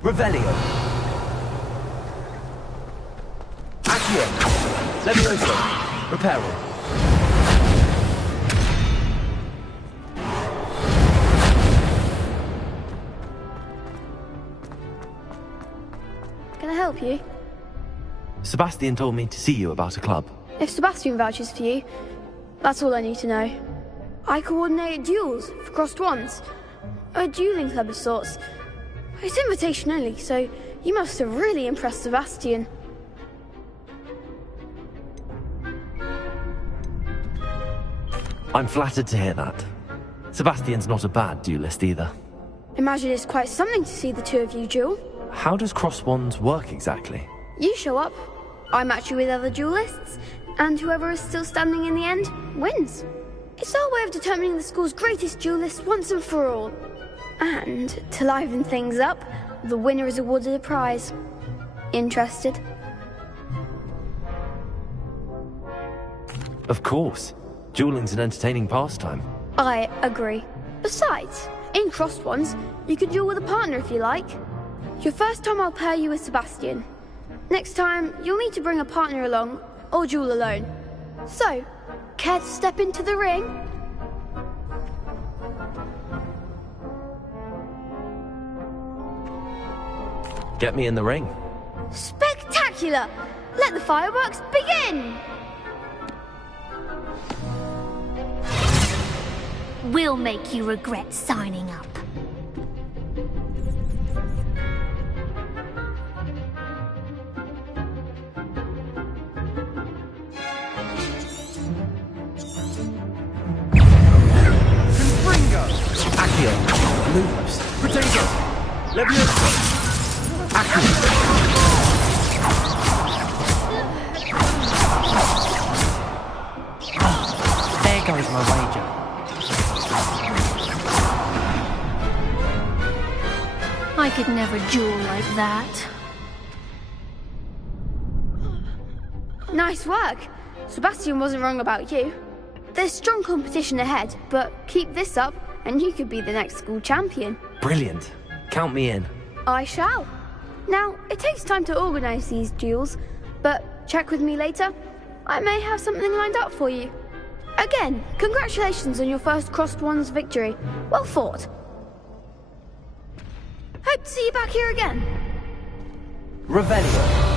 Revelio. Accio. Levioso. Reparo. Can I help you? Sebastian told me to see you about a club. If Sebastian vouches for you, that's all I need to know. I coordinate duels for crossed wands. A dueling club of sorts. It's invitation only, so you must have really impressed Sebastian. I'm flattered to hear that. Sebastian's not a bad duelist either. Imagine it's quite something to see the two of you duel. How does cross wands work exactly? You show up, I match you with other duelists, and whoever is still standing in the end wins. It's our way of determining the school's greatest duelist once and for all. And, to liven things up, the winner is awarded a prize. Interested? Of course. Dueling's an entertaining pastime. I agree. Besides, in crossed ones, you can duel with a partner if you like. Your first time I'll pair you with Sebastian. Next time, you'll need to bring a partner along, or duel alone. So, care to step into the ring? Get me in the ring. Spectacular! Let the fireworks begin! We'll make you regret signing up. Accio. Lupus. Potato. Levioso. Accio. There goes my wager. I could never duel like that. Nice work. Sebastian wasn't wrong about you. There's strong competition ahead, but keep this up and you could be the next school champion. Brilliant. Count me in. I shall. Now, it takes time to organise these duels, but check with me later. I may have something lined up for you. Again, congratulations on your first crossed wands victory. Well fought. Hope to see you back here again. Revelio.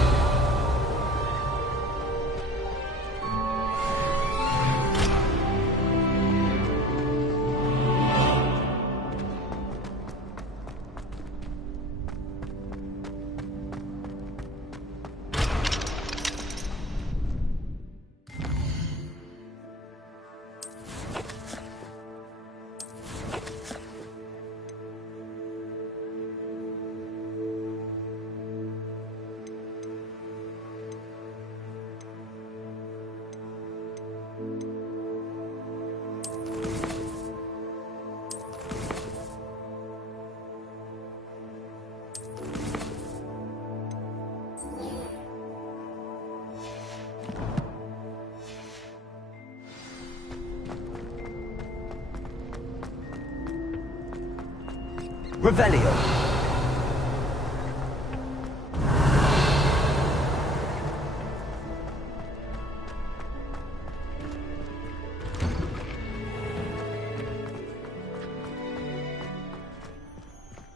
Revelio.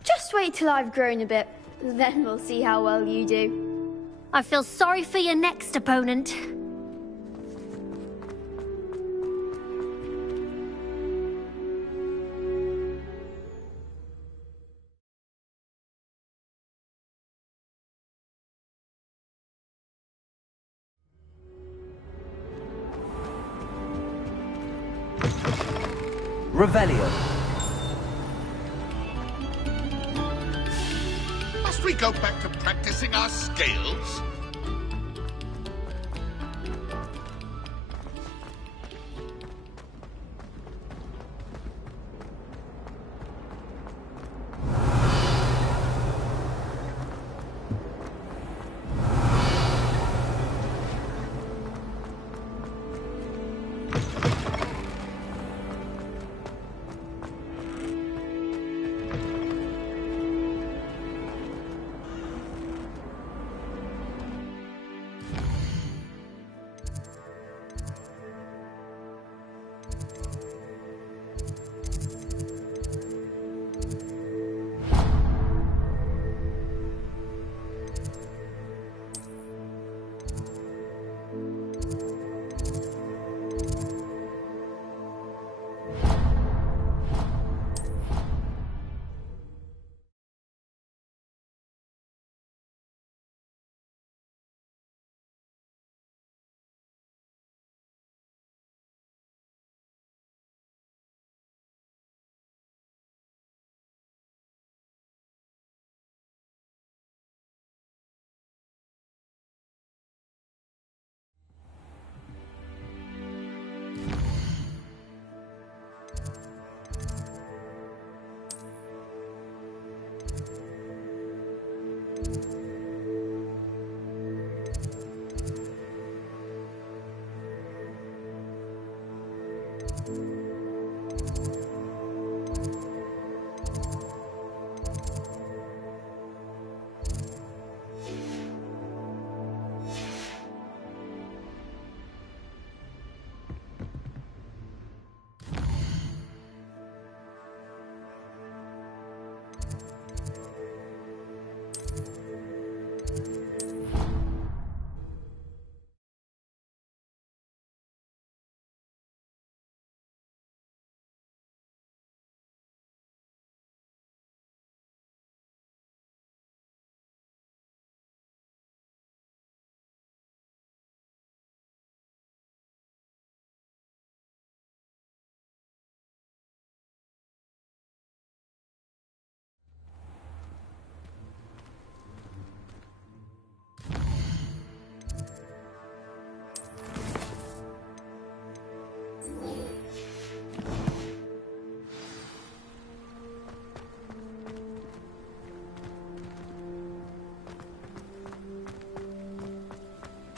Just wait till I've grown a bit, then we'll see how well you do. I feel sorry for your next opponent. Revelio. Must we go back to practicing our scales?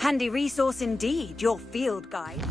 Handy resource indeed, your field guide.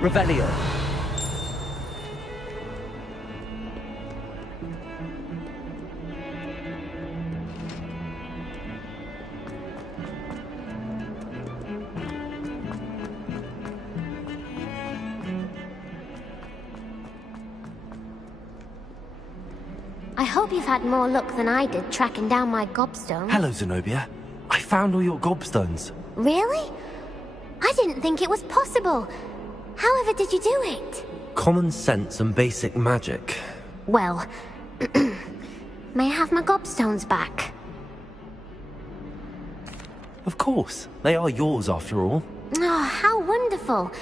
Revelio. I hope you've had more luck than I did tracking down my gobstones. Hello, Zenobia. I found all your gobstones. Really? I didn't think it was possible. However did you do it? Common sense and basic magic. Well, may I have my gobstones back? Of course. They are yours after all. Oh, how wonderful.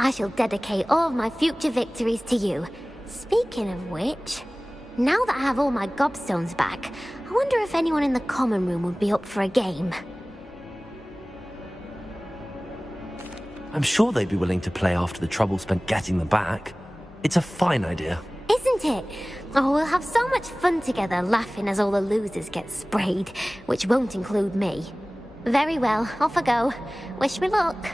I shall dedicate all of my future victories to you. Speaking of which, now that I have all my gobstones back, I wonder if anyone in the common room would be up for a game. I'm sure they'd be willing to play after the trouble spent getting them back. It's a fine idea. Isn't it? Oh, we'll have so much fun together laughing as all the losers get sprayed, which won't include me. Very well, off I go. Wish me luck.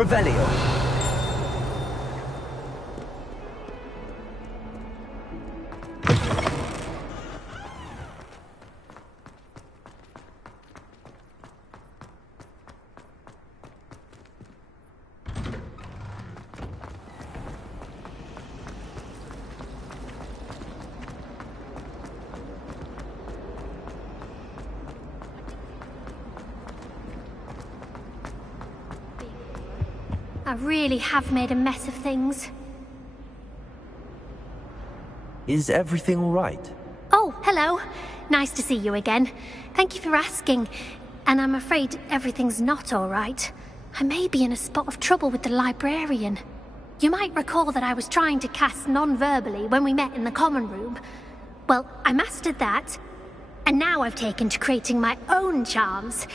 Revelio. I really have made a mess of things. Is everything all right? Oh, hello. Nice to see you again. Thank you for asking. And I'm afraid everything's not all right. I may be in a spot of trouble with the librarian. You might recall that I was trying to cast non-verbally when we met in the common room. Well, I mastered that, and now I've taken to creating my own charms.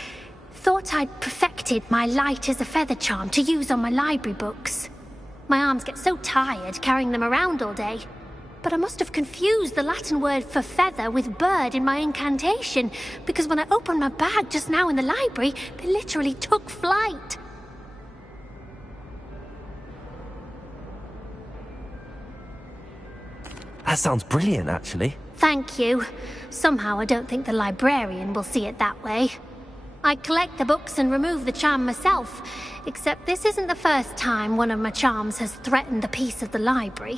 Thought I'd perfected my light as a feather charm to use on my library books. My arms get so tired carrying them around all day. But I must have confused the Latin word for feather with bird in my incantation, because when I opened my bag just now in the library, they literally took flight. That sounds brilliant, actually. Thank you. Somehow I don't think the librarian will see it that way. I collect the books and remove the charm myself, except this isn't the first time one of my charms has threatened the peace of the library.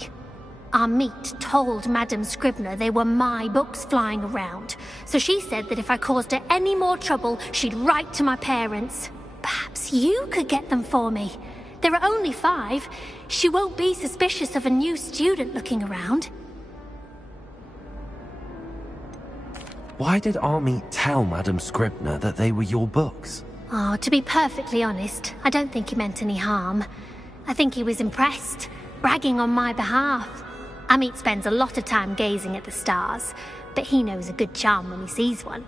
Our meet told Madame Scribner they were my books flying around, so she said that if I caused her any more trouble, she'd write to my parents. Perhaps you could get them for me. There are only 5. She won't be suspicious of a new student looking around. Why did Army tell Madame Scribner that they were your books? Oh, to be perfectly honest, I don't think he meant any harm. I think he was impressed, bragging on my behalf. Amit spends a lot of time gazing at the stars, but he knows a good charm when he sees one.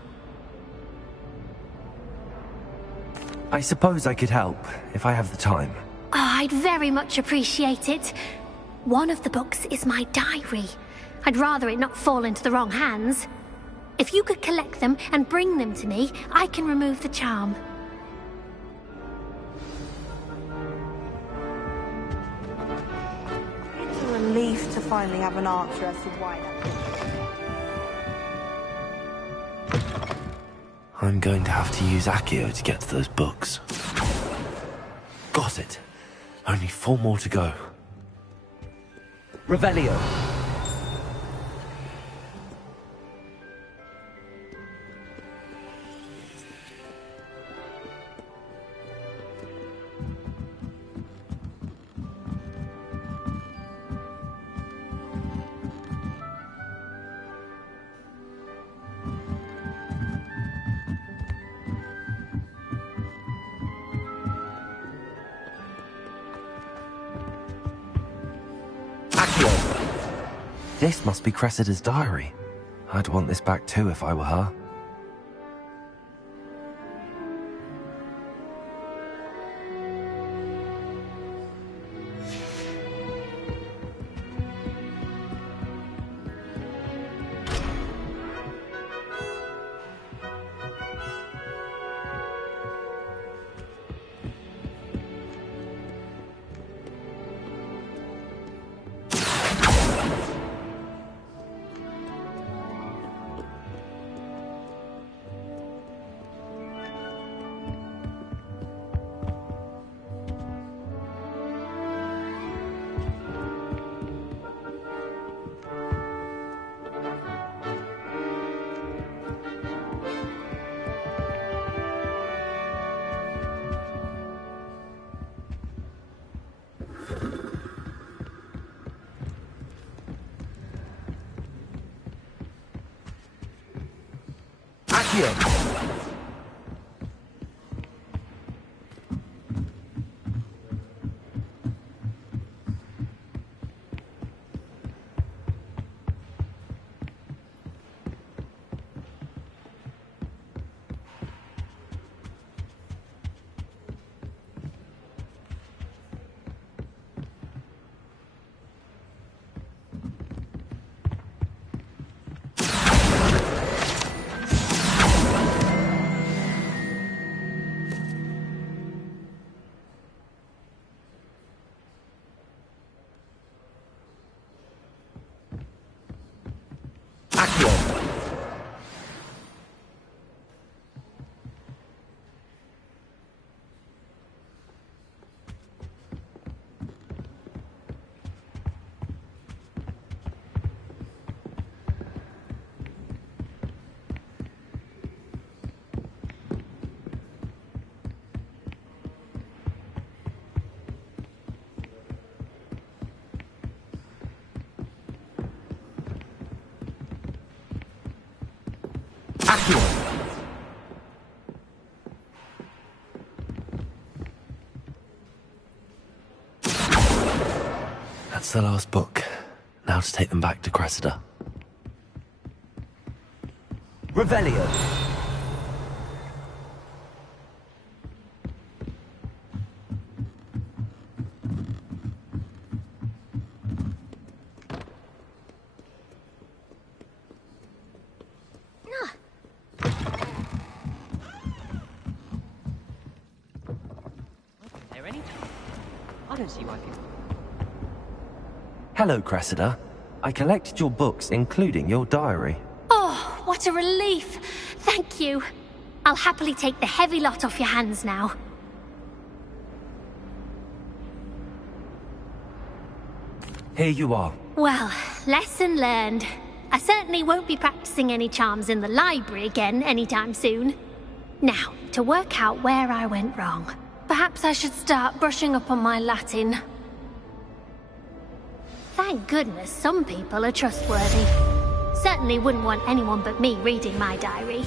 I suppose I could help, if I have the time. Oh, I'd very much appreciate it. One of the books is my diary. I'd rather it not fall into the wrong hands. If you could collect them and bring them to me, I can remove the charm. It's a relief to finally have an answer as to why that... I'm going to have to use Accio to get to those books. Got it. Only 4 more to go. Revelio. This must be Cressida's diary. I'd want this back too if I were her. That's the last book. Now to take them back to Cressida. Revelio. There any time? I don't see why people. Hello, Cressida. I collected your books, including your diary. Oh, what a relief. Thank you. I'll happily take the heavy lot off your hands now. Here you are. Well, lesson learned. I certainly won't be practicing any charms in the library again anytime soon. Now, to work out where I went wrong. Perhaps I should start brushing up on my Latin. Thank goodness some people are trustworthy. Certainly wouldn't want anyone but me reading my diary.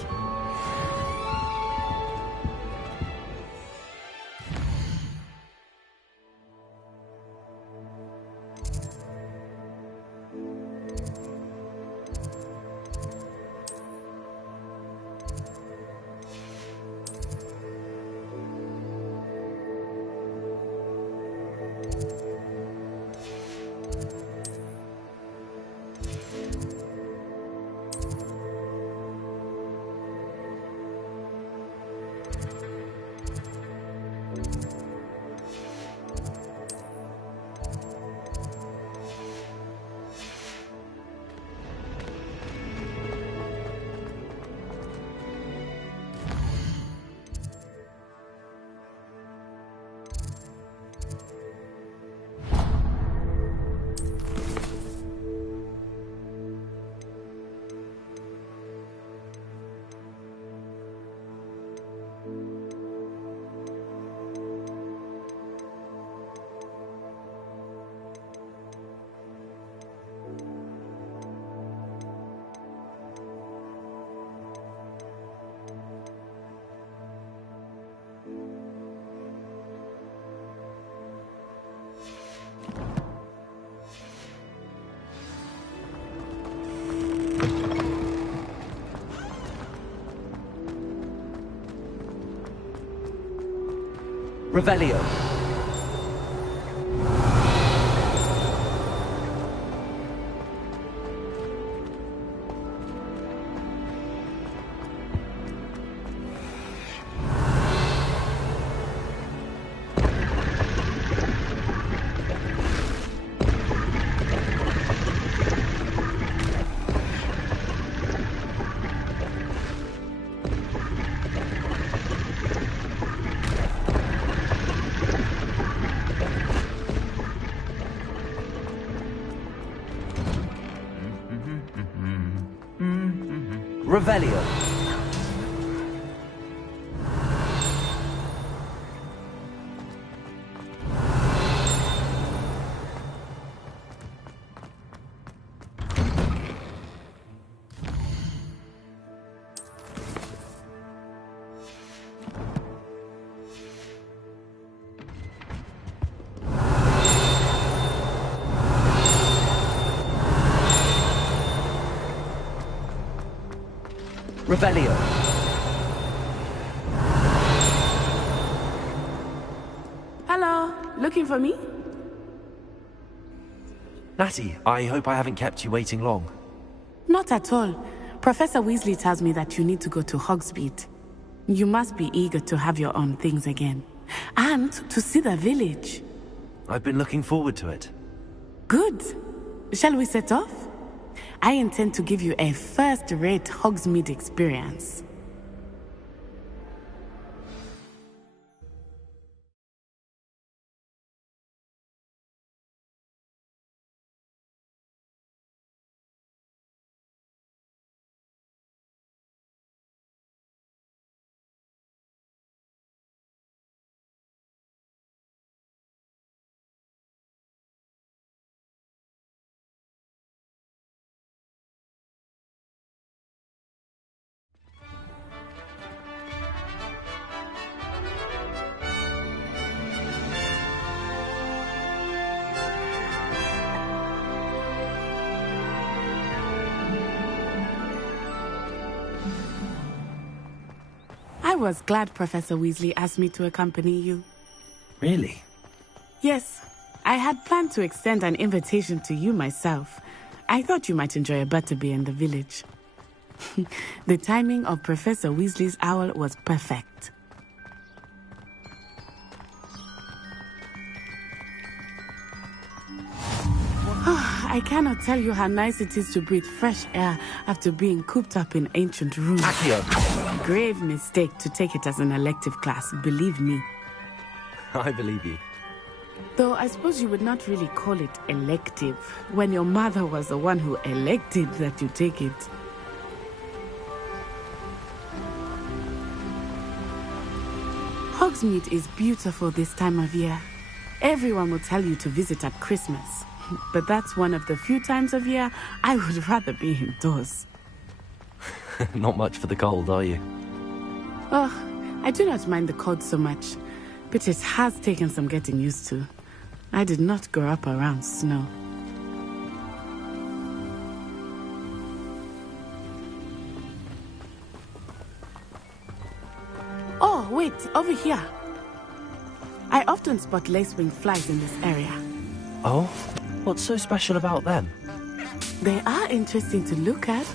Revelio. Revelio. Revelio. Hello, looking for me? Natty, I hope I haven't kept you waiting long. Not at all. Professor Weasley tells me that you need to go to Hogsmeade. You must be eager to have your own things again. And to see the village. I've been looking forward to it. Good. Shall we set off? I intend to give you a first-rate Hogsmeade experience. was glad Professor Weasley asked me to accompany you. Really? Yes, I had planned to extend an invitation to you myself. I thought you might enjoy a butterbeer in the village. The timing of Professor Weasley's owl was perfect. I cannot tell you how nice it is to breathe fresh air after being cooped up in ancient rooms. Accio! Grave mistake to take it as an elective class, believe me. I believe you. Though I suppose you would not really call it elective when your mother was the one who elected that you take it. Hogsmeade is beautiful this time of year. Everyone will tell you to visit at Christmas. But that's one of the few times of year I would rather be indoors. Not much for the cold, are you? Oh, I do not mind the cold so much, but it has taken some getting used to. I did not grow up around snow. Oh, wait, over here. I often spot lacewing flies in this area. Oh? What's so special about them? They are interesting to look at,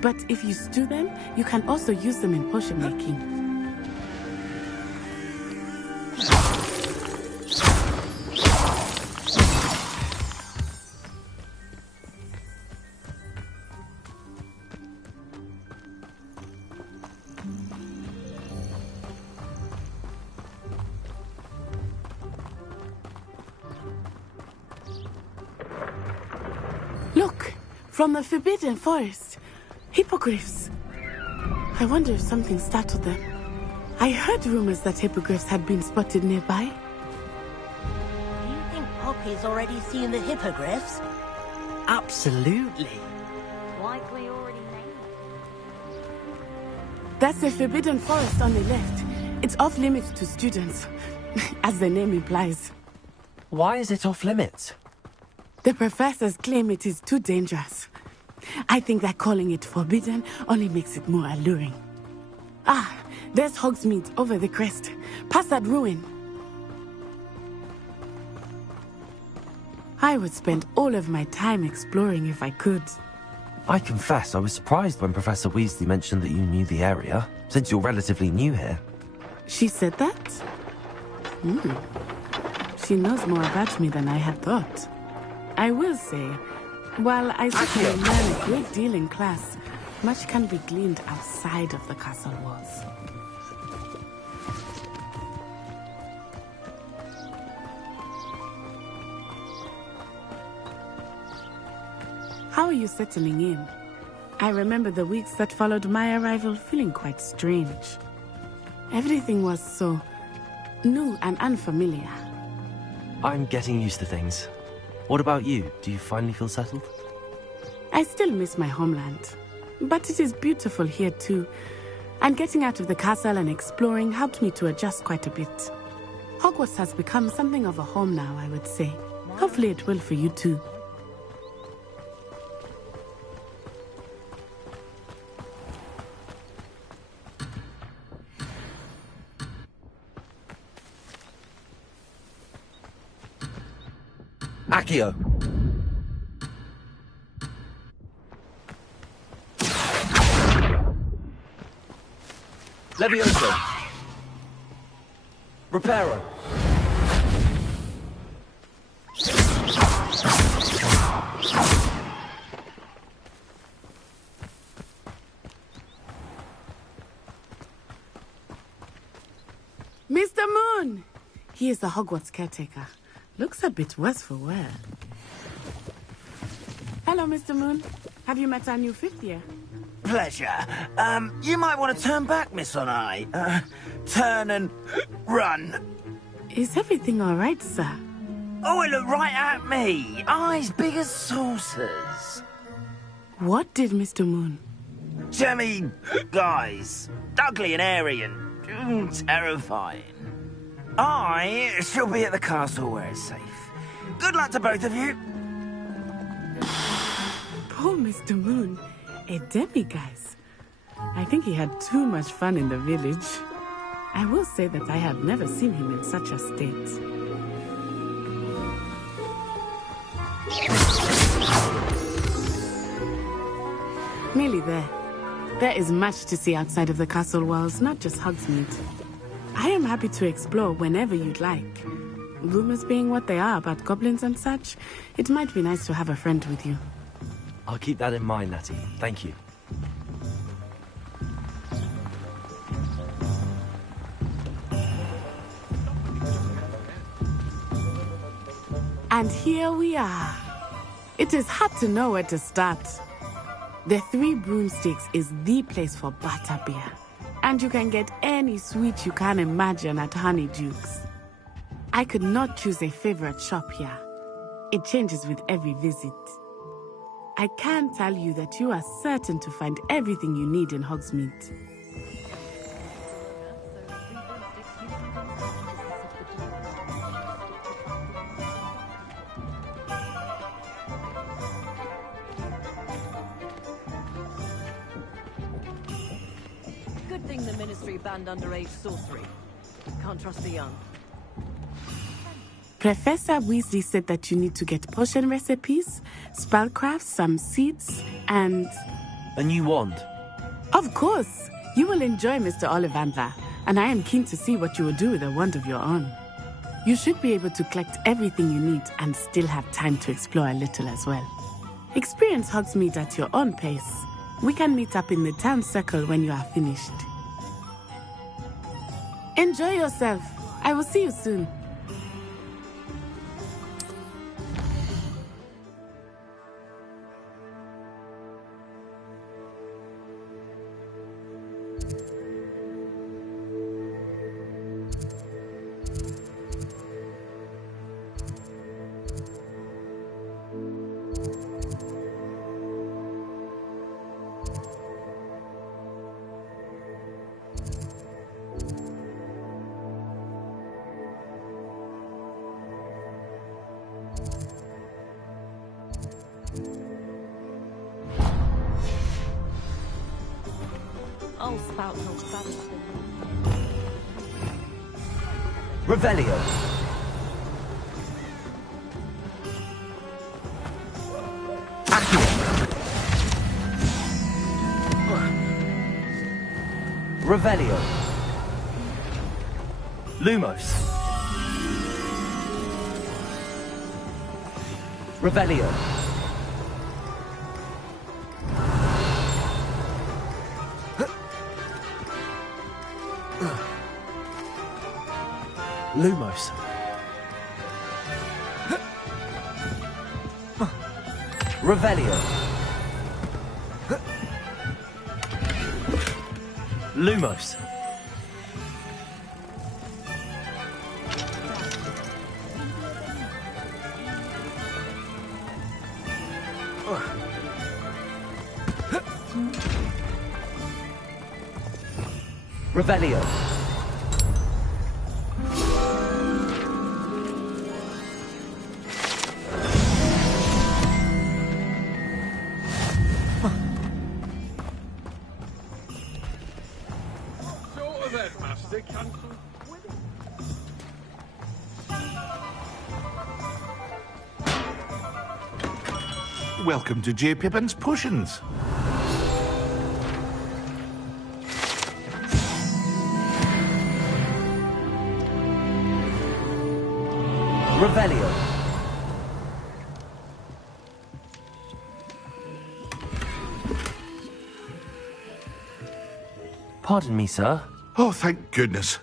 but if you stew them, you can also use them in potion making. Look, from the Forbidden Forest. Hippogriffs. I wonder if something startled them. I heard rumors that hippogriffs had been spotted nearby. Do you think Poppy's already seen the hippogriffs? Absolutely. Likely already named. That's the Forbidden Forest on the left. It's off limits to students, as the name implies. Why is it off limits? The professors claim it is too dangerous. I think that calling it forbidden only makes it more alluring. Ah, there's Hogsmeade over the crest, past that ruin. I would spend all of my time exploring if I could. I confess I was surprised when Professor Weasley mentioned that you knew the area, since you're relatively new here. She said that? She knows more about me than I had thought. I will say, while I certainly learn a great deal in class, much can be gleaned outside of the castle walls. How are you settling in? I remember the weeks that followed my arrival feeling quite strange. Everything was so new and unfamiliar. I'm getting used to things. What about you? Do you finally feel settled? I still miss my homeland, but it is beautiful here too. And getting out of the castle and exploring helped me to adjust quite a bit. Hogwarts has become something of a home now, I would say. Hopefully it will for you too. Accio! Levioso! Reparo! Mr. Moon! He is the Hogwarts caretaker. Looks a bit worse for wear. Hello, Mr. Moon. Have you met our new fifth year? Pleasure. You might want to turn back, Miss On-Eye. Turn and run. Is everything all right, sir? Oh, it looked right at me. Eyes big as saucers. What did Mr. Moon? Jemmy, guys. Ugly and airy and terrifying. I shall be at the castle where it's safe. Good luck to both of you. Poor Mr. Moon. A demiguise. I think he had too much fun in the village. I will say that I have never seen him in such a state. Nearly there. There is much to see outside of the castle walls, not just Hogsmeade. I am happy to explore whenever you'd like. Rumors being what they are about goblins and such, it might be nice to have a friend with you. I'll keep that in mind, Natty. Thank you. And here we are. It is hard to know where to start. The Three Broomsticks is the place for butterbeer. And you can get any sweet you can imagine at Honeydukes. I could not choose a favorite shop here. It changes with every visit. I can tell you that you are certain to find everything you need in Hogsmeade. Good thing the Ministry banned underage sorcery. Can't trust the young. Professor Weasley said that you need to get potion recipes, spellcraft, some seeds, and... A new wand? Of course! You will enjoy Mr. Ollivander, and I am keen to see what you will do with a wand of your own. You should be able to collect everything you need and still have time to explore a little as well. Experience Hogsmeade at your own pace. We can meet up in the town circle when you are finished. Enjoy yourself. I will see you soon. I'll spout no better. Revelio. Revelio. Lumos. Revelio. Lumos. Revelio. Lumos. Revelio. Welcome to J. Pippin's Potions. Revelio. Pardon me, sir. Oh, thank goodness.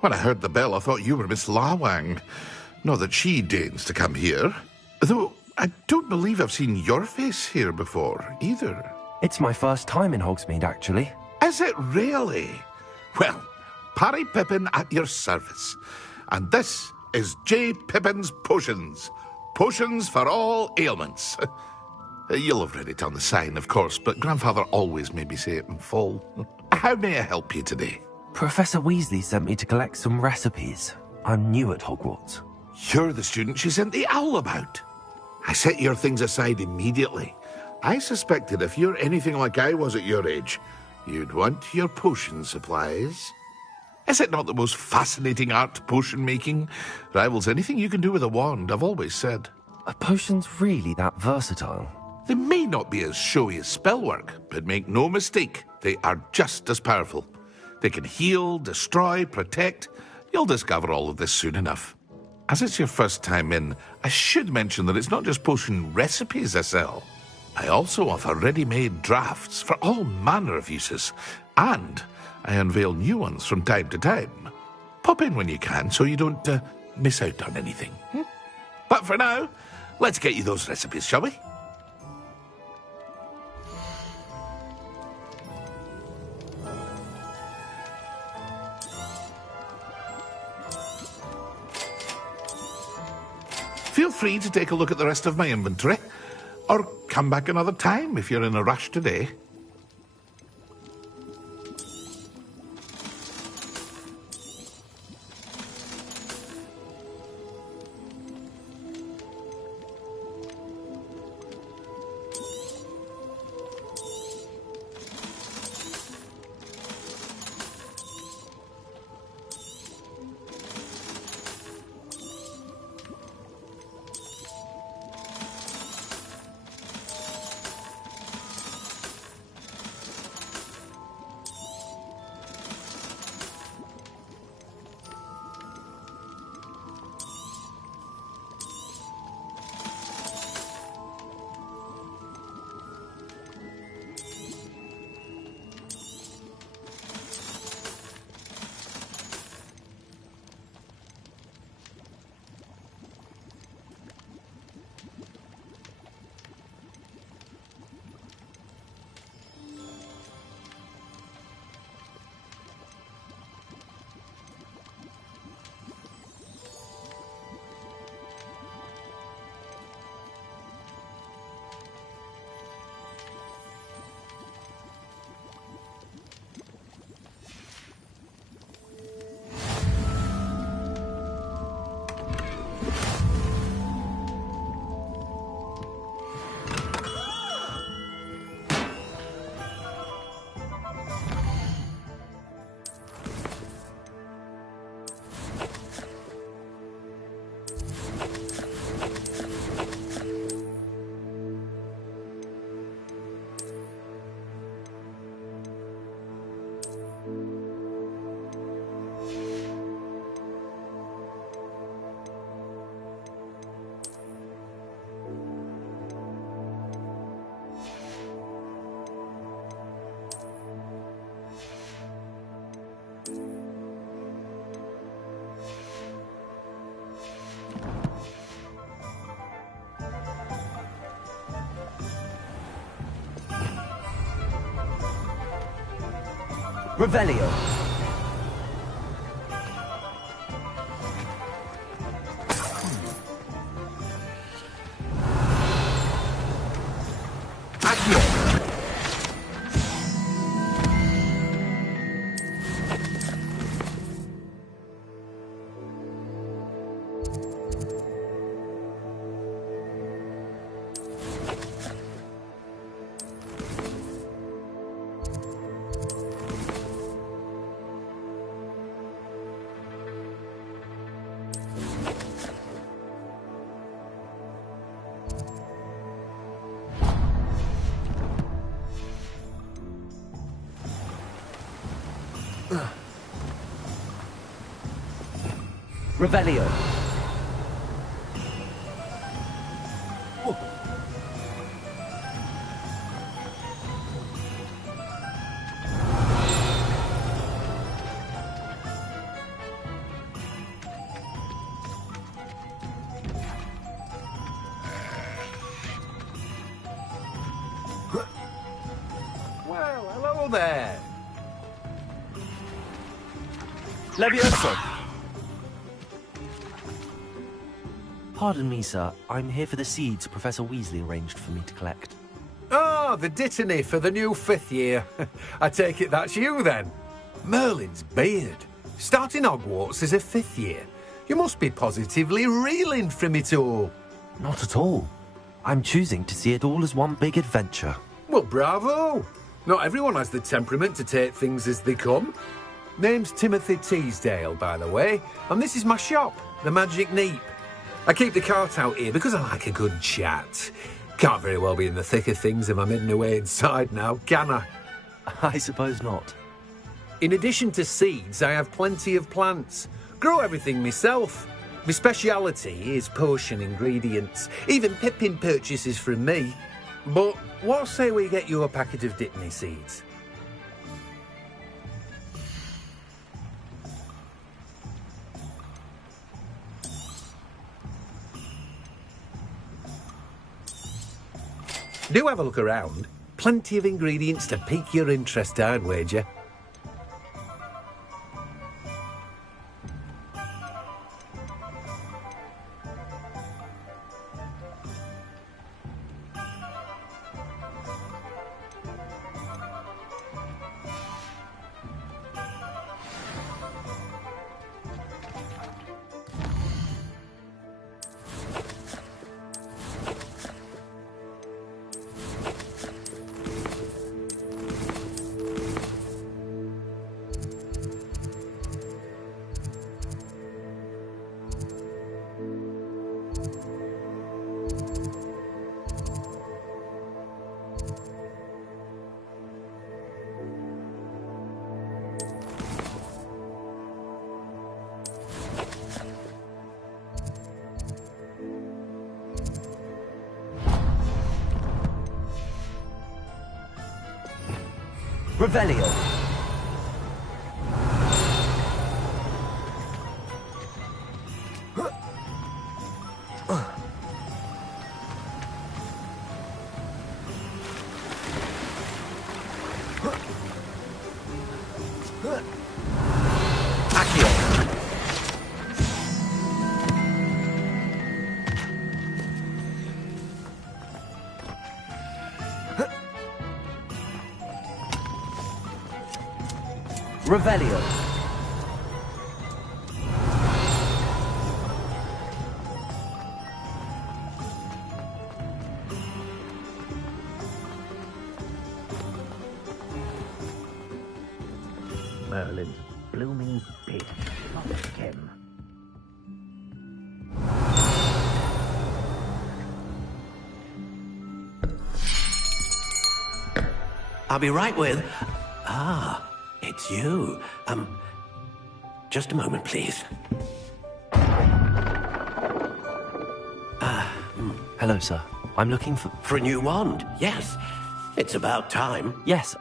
When I heard the bell, I thought you were Miss Lawang. Not that she deigns to come here. Though, I don't believe I've seen your face here before, either. It's my first time in Hogsmeade, actually. Is it really? Well, Parry Pippin at your service. And this is J. Pippin's Potions. Potions for all ailments. You'll have read it on the sign, of course, but Grandfather always made me say it in full. How may I help you today? Professor Weasley sent me to collect some recipes. I'm new at Hogwarts. You're the student she sent the owl about. I set your things aside immediately. I suspected if you're anything like I was at your age, you'd want your potion supplies. Is it not the most fascinating art, potion making? Rivals anything you can do with a wand, I've always said. Are potions really that versatile? They may not be as showy as spellwork, but make no mistake, they are just as powerful. They can heal, destroy, protect. You'll discover all of this soon enough. As it's your first time in, I should mention that it's not just potion recipes I sell. I also offer ready-made drafts for all manner of uses, and I unveil new ones from time to time. Pop in when you can so you don't miss out on anything. But for now, let's get you those recipes, shall we? Feel free to take a look at the rest of my inventory, or come back another time if you're in a rush today. Revelio. Revelio. Well, hello there. Levioso. Pardon me, sir. I'm here for the seeds Professor Weasley arranged for me to collect. Ah, the dittany for the new 5th year. I take it that's you, then. Merlin's beard. Starting Hogwarts as a 5th year. You must be positively reeling from it all. Not at all. I'm choosing to see it all as one big adventure. Well, bravo. Not everyone has the temperament to take things as they come. Name's Timothy Teasdale, by the way, and this is my shop, the Magic Neep. I keep the cart out here because I like a good chat. Can't very well be in the thick of things if I'm hidden away inside now, can I? I suppose not. In addition to seeds, I have plenty of plants. Grow everything myself. My speciality is potion ingredients. Even Pippin purchases from me. But what say we get you a packet of Dittany seeds? Do have a look around. Plenty of ingredients to pique your interest, I'd wager. Revelio. Revelio. Merlin's blooming bitch. Fuck him. I'll be right with... Ah, it's you. Just a moment, please. Hello, sir. I'm looking for... For a new wand, yes. It's about time. Yes,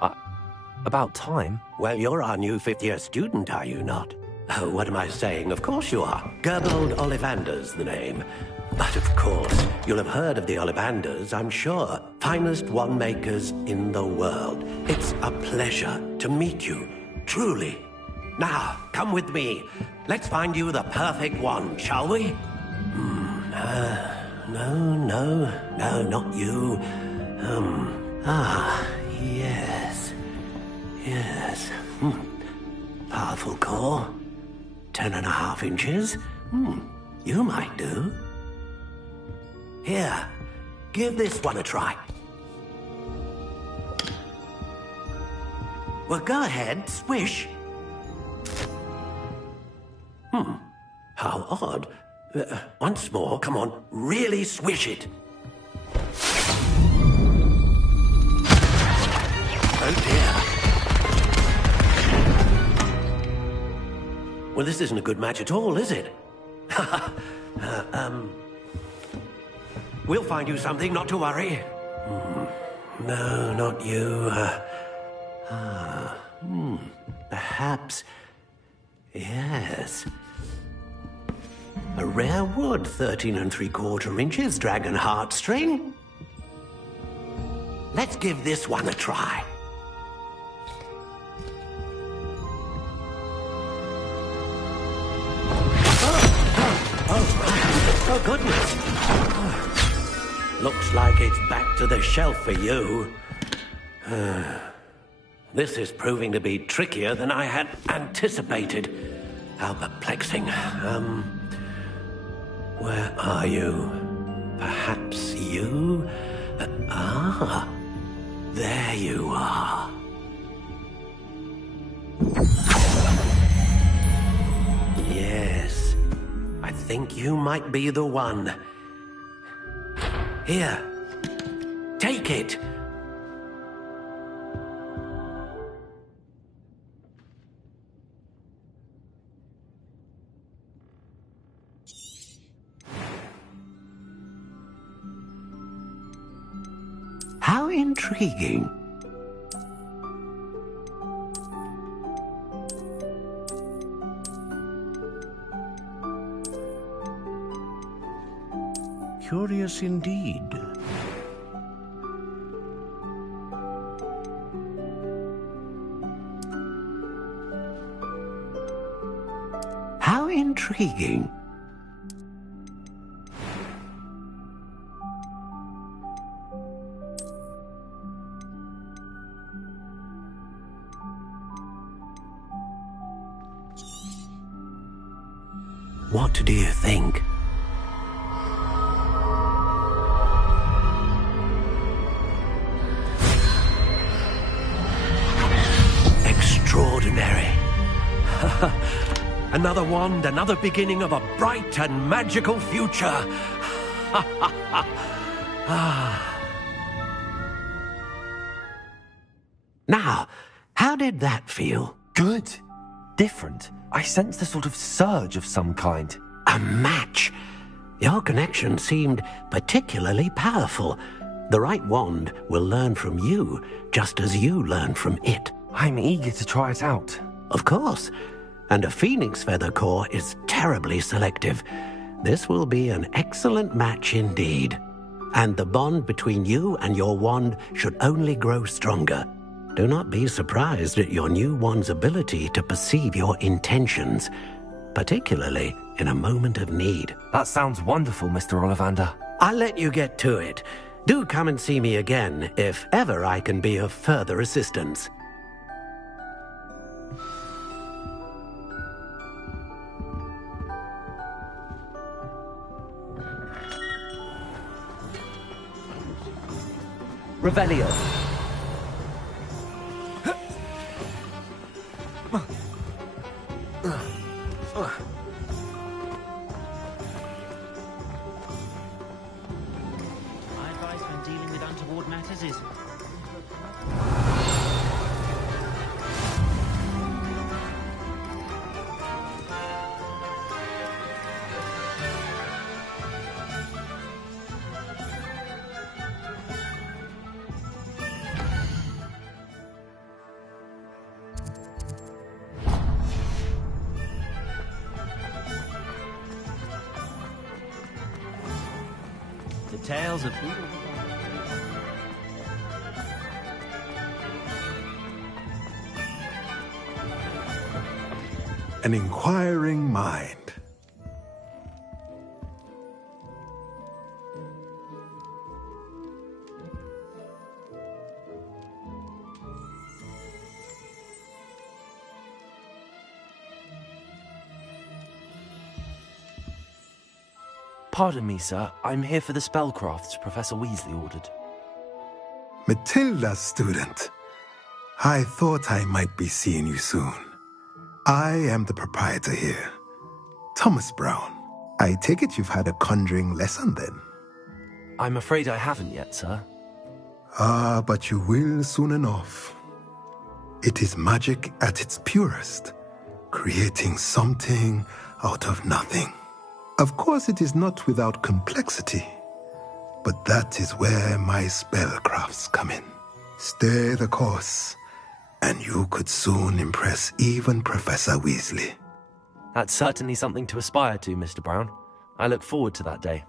about time? Well, you're our new fifth-year student, are you not? Oh, what am I saying? Of course you are. Gerbold Ollivander's the name. But of course, you'll have heard of the Ollivanders, I'm sure. Finest wand makers in the world. It's a pleasure to meet you, truly. Now, come with me. Let's find you the perfect wand, shall we? No, not you. Yes. Powerful core. 10.5 inches. You might do. Here, give this one a try. Well, go ahead, swish. How odd. Once more, come on, really swish it. Oh dear. Well, this isn't a good match at all, is it? We'll find you something, not to worry. No, not you. Perhaps... Yes. A rare wood, 13 3/4 inches, dragon heartstring. Let's give this one a try. Oh, goodness. Looks like it's back to the shelf for you. This is proving to be trickier than I had anticipated. How perplexing. Where are you? Perhaps you? There you are. think you might be the one. Here, take it. How intriguing. Curious indeed. How intriguing. What do you think? Extraordinary. Another wand, another beginning of a bright and magical future. Now, how did that feel? Good. Different. I sensed a sort of surge of some kind. A match. Your connection seemed particularly powerful. The right wand will learn from you, just as you learn from it. I'm eager to try it out. Of course. And a phoenix feather core is terribly selective. This will be an excellent match indeed. And the bond between you and your wand should only grow stronger. Do not be surprised at your new wand's ability to perceive your intentions, particularly in a moment of need. That sounds wonderful, Mr. Ollivander. I'll let you get to it. Do come and see me again if ever I can be of further assistance. Revelio. My advice when dealing with untoward matters is... The tales of... An inquiring mind. Pardon me, sir. I'm here for the spellcrafts Professor Weasley ordered. Matilda's student. I thought I might be seeing you soon. I am the proprietor here, Thomas Brown. I take it you've had a conjuring lesson then? I'm afraid I haven't yet, sir. Ah, but you will soon enough. It is magic at its purest, creating something out of nothing. Of course, it is not without complexity, but that is where my spellcrafts come in. Stay the course, and you could soon impress even Professor Weasley. That's certainly something to aspire to, Mr. Brown. I look forward to that day.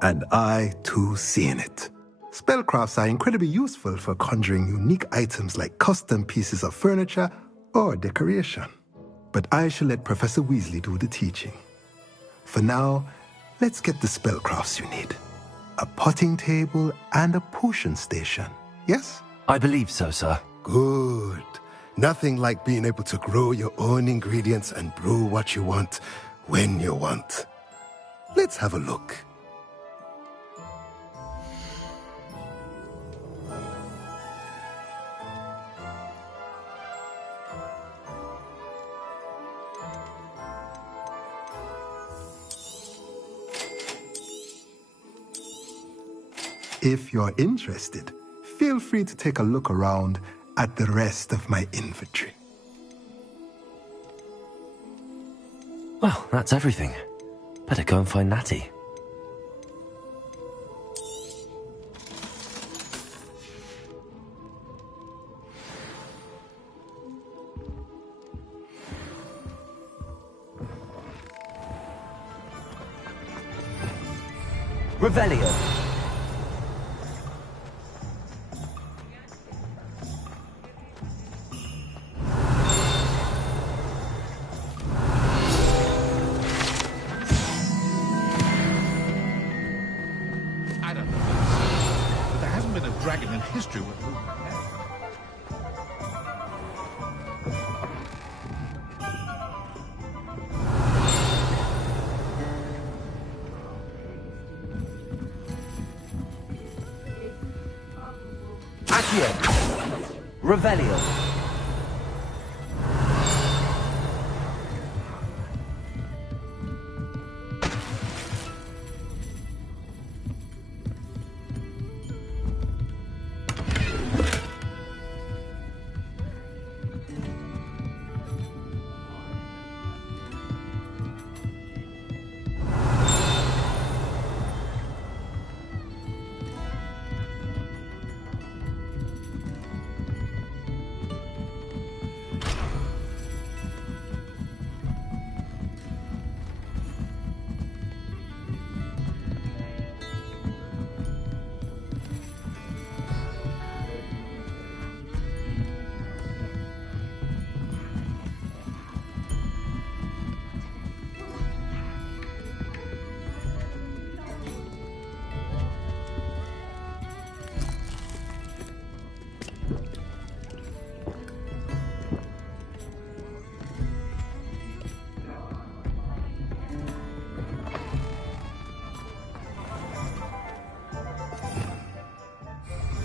And I, too, seeing it. Spellcrafts are incredibly useful for conjuring unique items like custom pieces of furniture or decoration. But I shall let Professor Weasley do the teaching. For now, let's get the spellcrafts you need. A potting table and a potion station, yes? I believe so, sir. Good. Nothing like being able to grow your own ingredients and brew what you want when you want. Let's have a look. If you're interested, feel free to take a look around at the rest of my inventory. Well, that's everything. Better go and find Natty. Revelio. I don't know, but there hasn't been a dragon in history with whom I have. Revelio.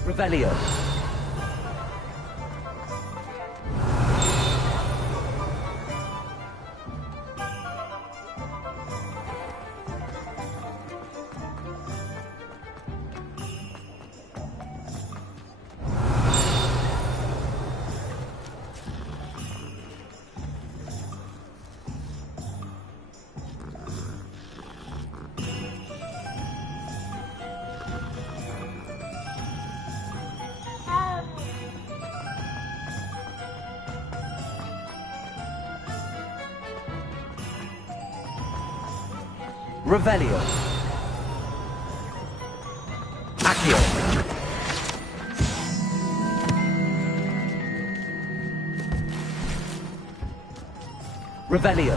Revelio. Revelio. Accio. Revelio.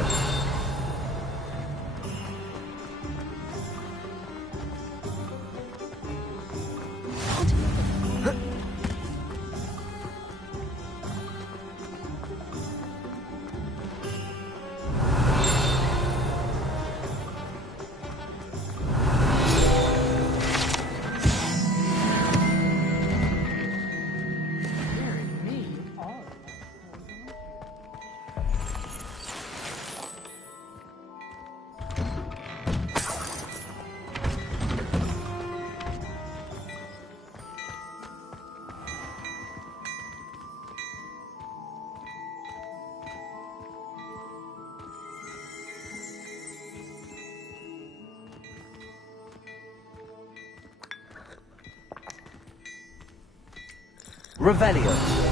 Revelio.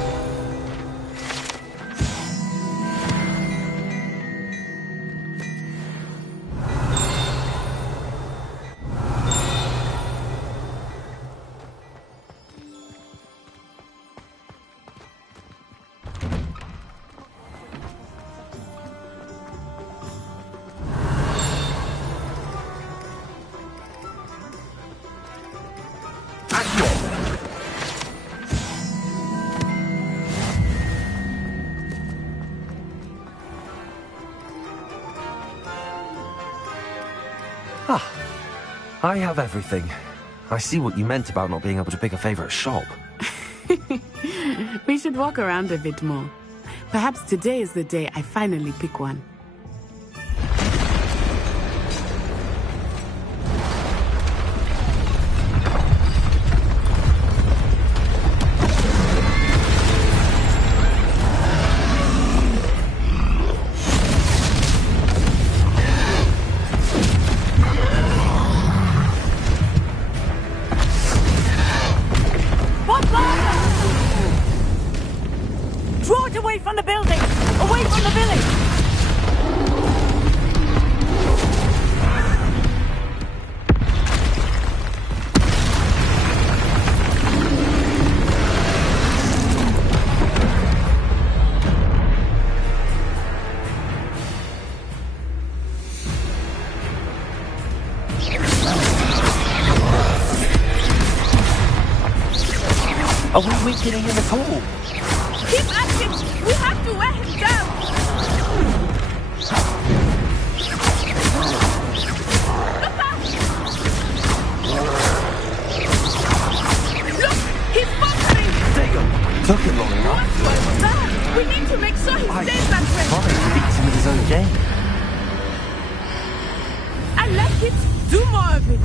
I have everything. I see what you meant about not being able to pick a favorite shop. We should walk around a bit more. Perhaps today is the day I finally pick one. Are we weakening him at all? Keep at him! We have to wear him down! Look out! Look! He's bumping! Diggle! Took it long enough. What's that? We need to make sure he stays that way! Fine, he beats him in his own game. I like it! Do more of it!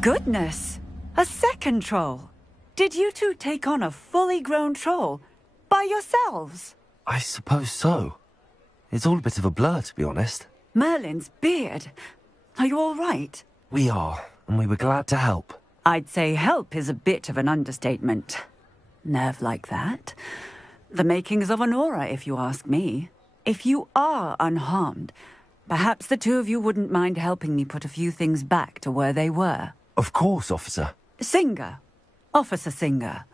Goodness! A second troll! Did you two take on a fully grown troll by yourselves? I suppose so. It's all a bit of a blur, to be honest. Merlin's beard. Are you all right? We are, and we were glad to help. I'd say help is a bit of an understatement. Nerve like that. The makings of an aura, if you ask me. If you are unharmed, perhaps the two of you wouldn't mind helping me put a few things back to where they were. Of course, officer. Singer. Officer Singer.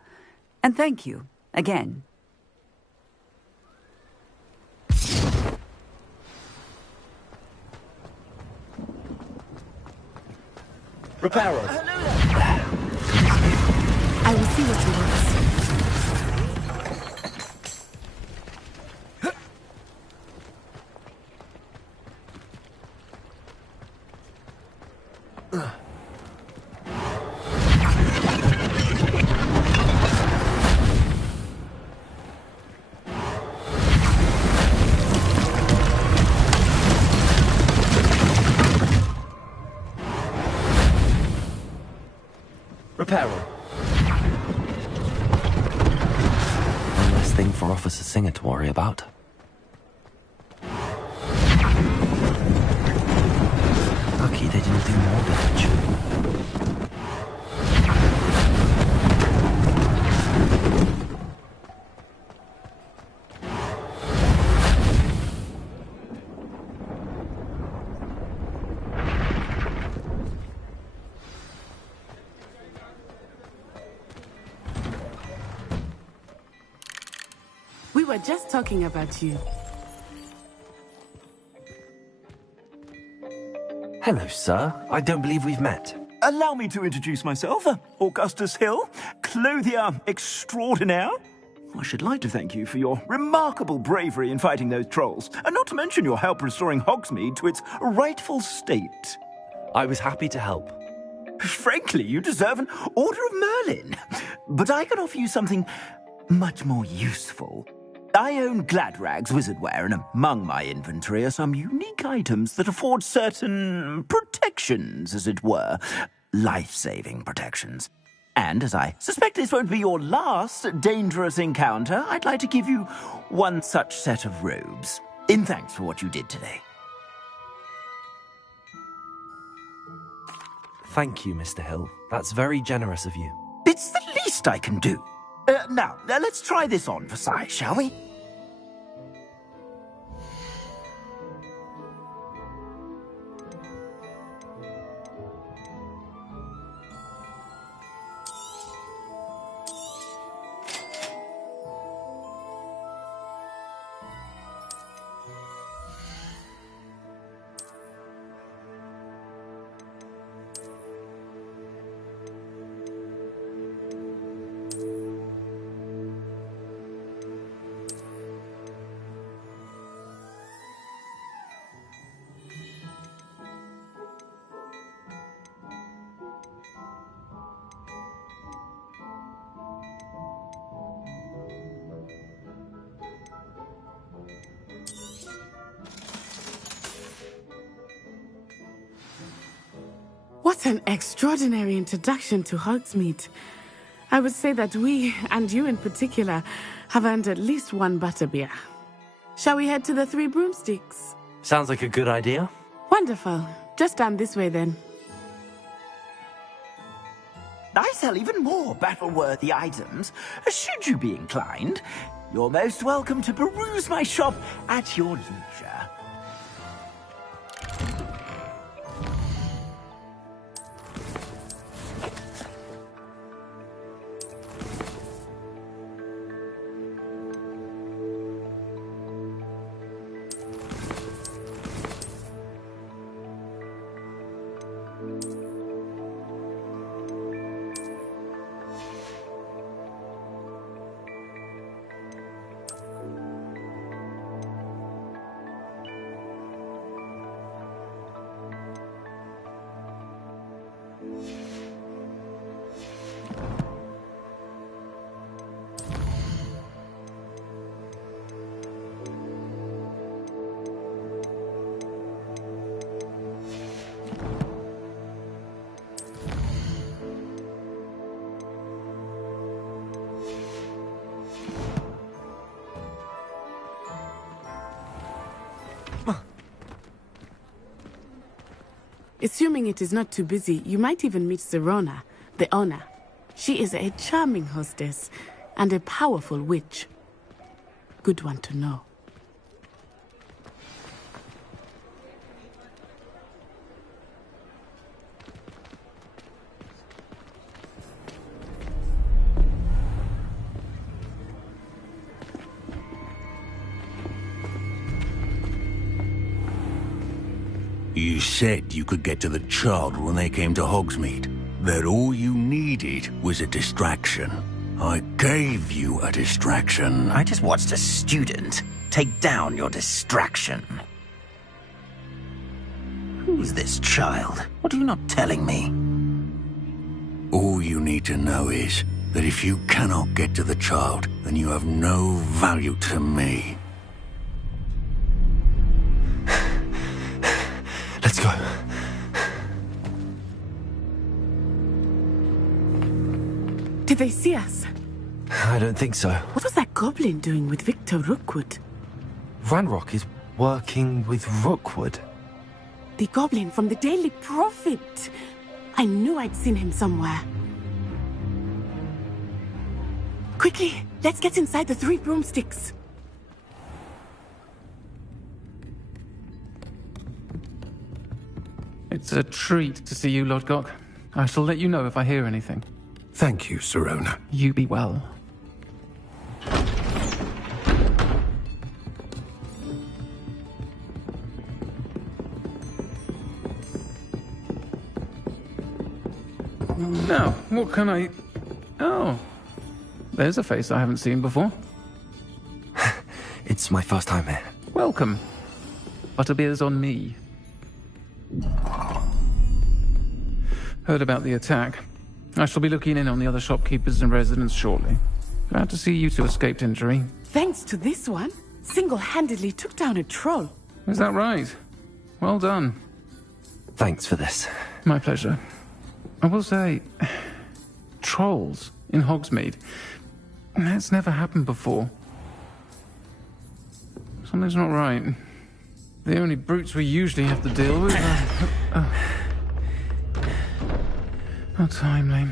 And thank you, again. Reparo. I will see what you want. Reparo. One less thing for Officer Singer to worry about. Lucky they didn't do more damage. We were just talking about you. Hello, sir. I don't believe we've met. Allow me to introduce myself, Augustus Hill, clothier extraordinaire. I should like to thank you for your remarkable bravery in fighting those trolls, and not to mention your help restoring Hogsmeade to its rightful state. I was happy to help. Frankly, you deserve an Order of Merlin. But I can offer you something much more useful. I own Gladrag's wizardware, and among my inventory are some unique items that afford certain protections, as it were. Life-saving protections. And as I suspect this won't be your last dangerous encounter, I'd like to give you one such set of robes, in thanks for what you did today. Thank you, Mr. Hill. That's very generous of you. It's the least I can do. Now, let's try this on for size, shall we? What an extraordinary introduction to Hogsmeade. I would say that we, and you in particular, have earned at least one butterbeer. Shall we head to the Three Broomsticks? Sounds like a good idea. Wonderful. Just down this way then. I sell even more battle-worthy items. Should you be inclined, you're most welcome to peruse my shop at your leisure. Assuming it is not too busy, you might even meet Sirona, the owner. She is a charming hostess and a powerful witch. Good one to know. You said you could get to the child when they came to Hogsmeade. That all you needed was a distraction. I gave you a distraction. I just watched a student take down your distraction. Who's this child? What are you not telling me? All you need to know is that if you cannot get to the child, then you have no value to me. Let's go. Did they see us? I don't think so. What was that goblin doing with Victor Rookwood? Ranrock is working with Rookwood. The goblin from the Daily Prophet. I knew I'd seen him somewhere. Quickly, let's get inside the 3 broomsticks. It's a treat to see you, Lodgok. I shall let you know if I hear anything. Thank you, Sirona. You be well. Now, what can I... Oh, there's a face I haven't seen before. It's my first time here. Welcome. Butterbeer's on me. Heard about the attack. I shall be looking in on the other shopkeepers and residents shortly. Glad to see you two escaped injury. Thanks to this one, single-handedly took down a troll. Is that right? Well done. Thanks for this. My pleasure. I will say, trolls in Hogsmeade. That's never happened before. Something's not right. The only brutes we usually have to deal with are... How timely.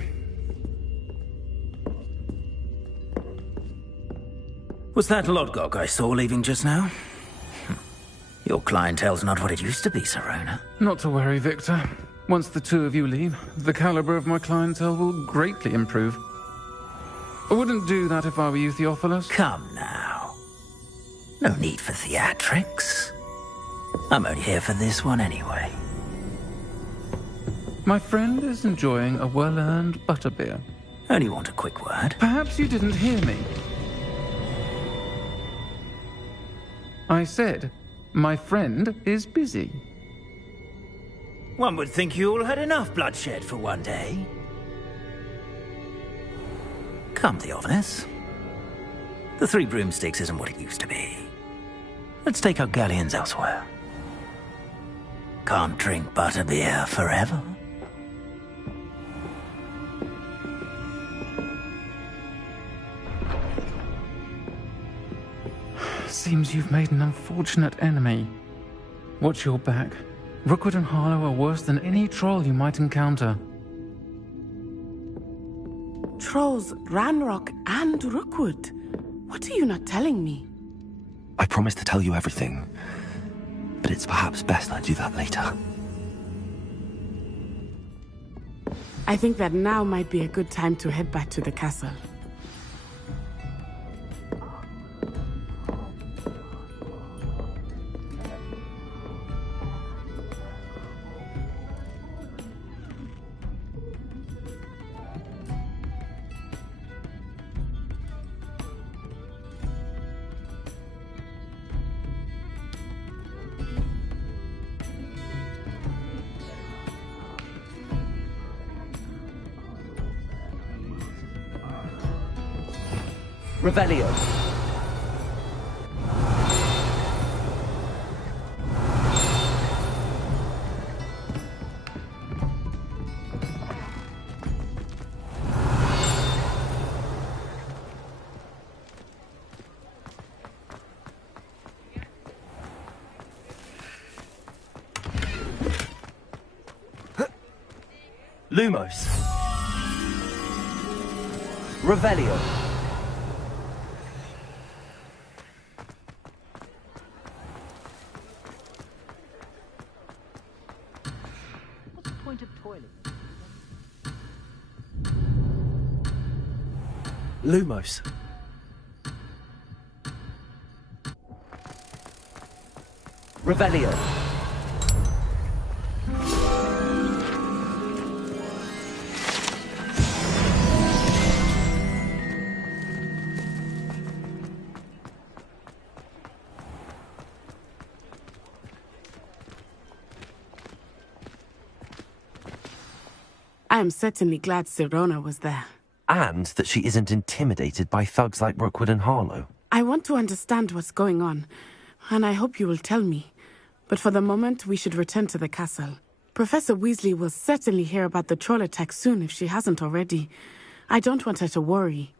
Was that Lodgok I saw leaving just now? Your clientele's not what it used to be, Sirona. Not to worry, Victor. Once the two of you leave, the caliber of my clientele will greatly improve. I wouldn't do that if I were you, Theophilus. Come now. No need for theatrics. I'm only here for this one anyway. My friend is enjoying a well-earned butterbeer. Only want a quick word. Perhaps you didn't hear me. I said, my friend is busy. One would think you all had enough bloodshed for one day. Come, Theophilus. The 3 broomsticks isn't what it used to be. Let's take our galleons elsewhere. Can't drink butterbeer forever. Seems you've made an unfortunate enemy. Watch your back. Rookwood and Harlow are worse than any troll you might encounter. Trolls, Ranrock, and Rookwood. What are you not telling me? I promised to tell you everything, but it's perhaps best I do that later. I think that now might be a good time to head back to the castle. Revelio. Lumos. Revelio. What's the point of toiling? Lumos. Revelio. I am certainly glad Sirona was there. And that she isn't intimidated by thugs like Rookwood and Harlow. I want to understand what's going on, and I hope you will tell me. But for the moment, we should return to the castle. Professor Weasley will certainly hear about the troll attack soon if she hasn't already. I don't want her to worry.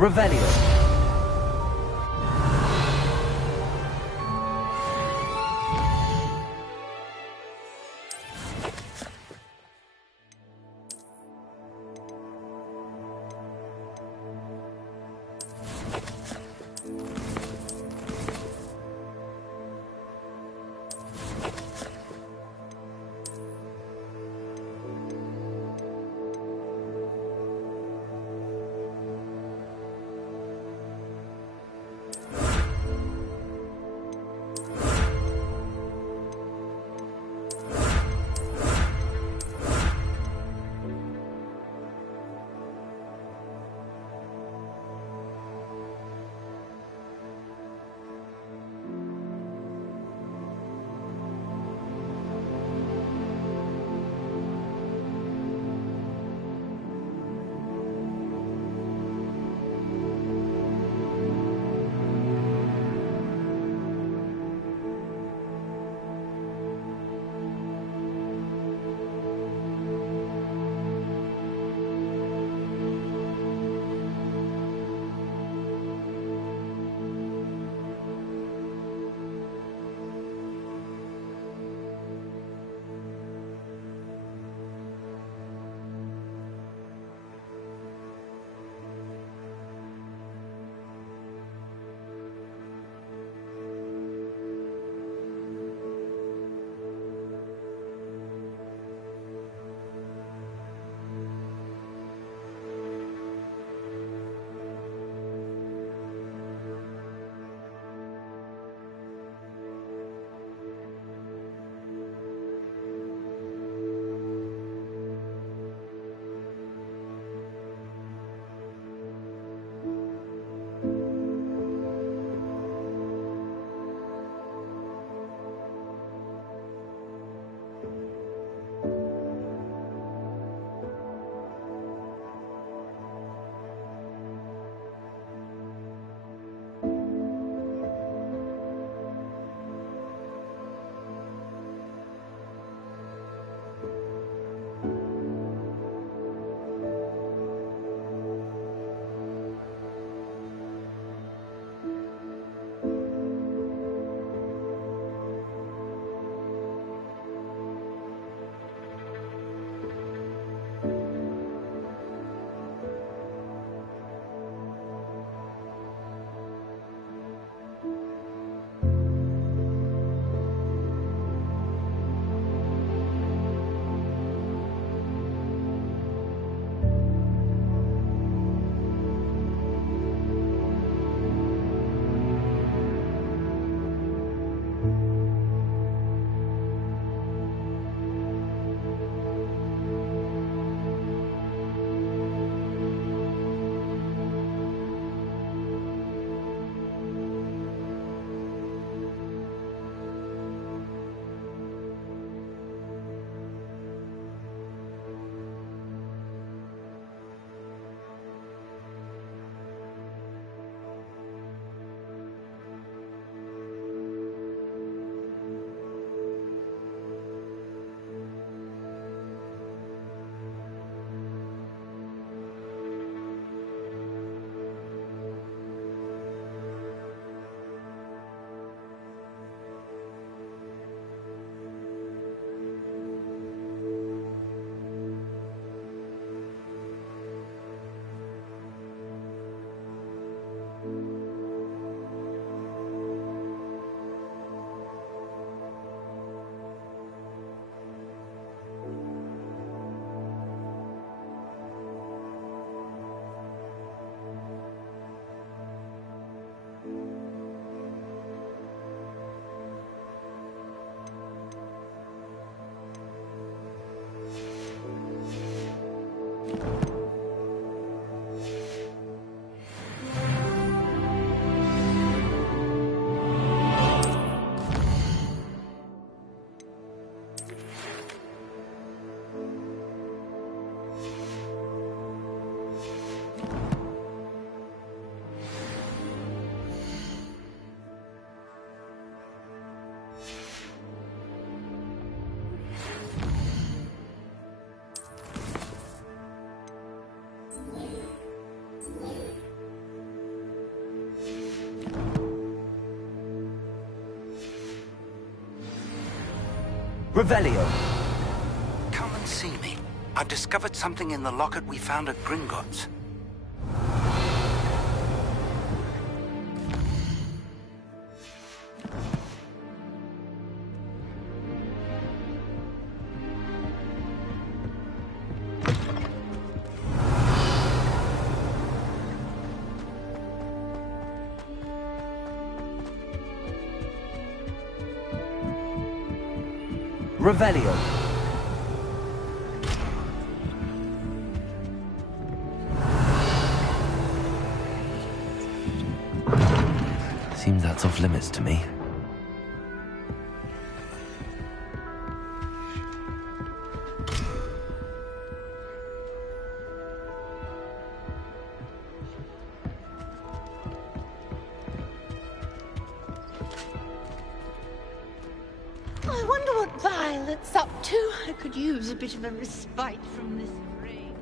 Revelio. Revelio. Come and see me. I've discovered something in the locket we found at Gringotts. Revelio. Seems that's off limits to me. I wonder what Violet's up to. I could use a bit of a respite from this rain.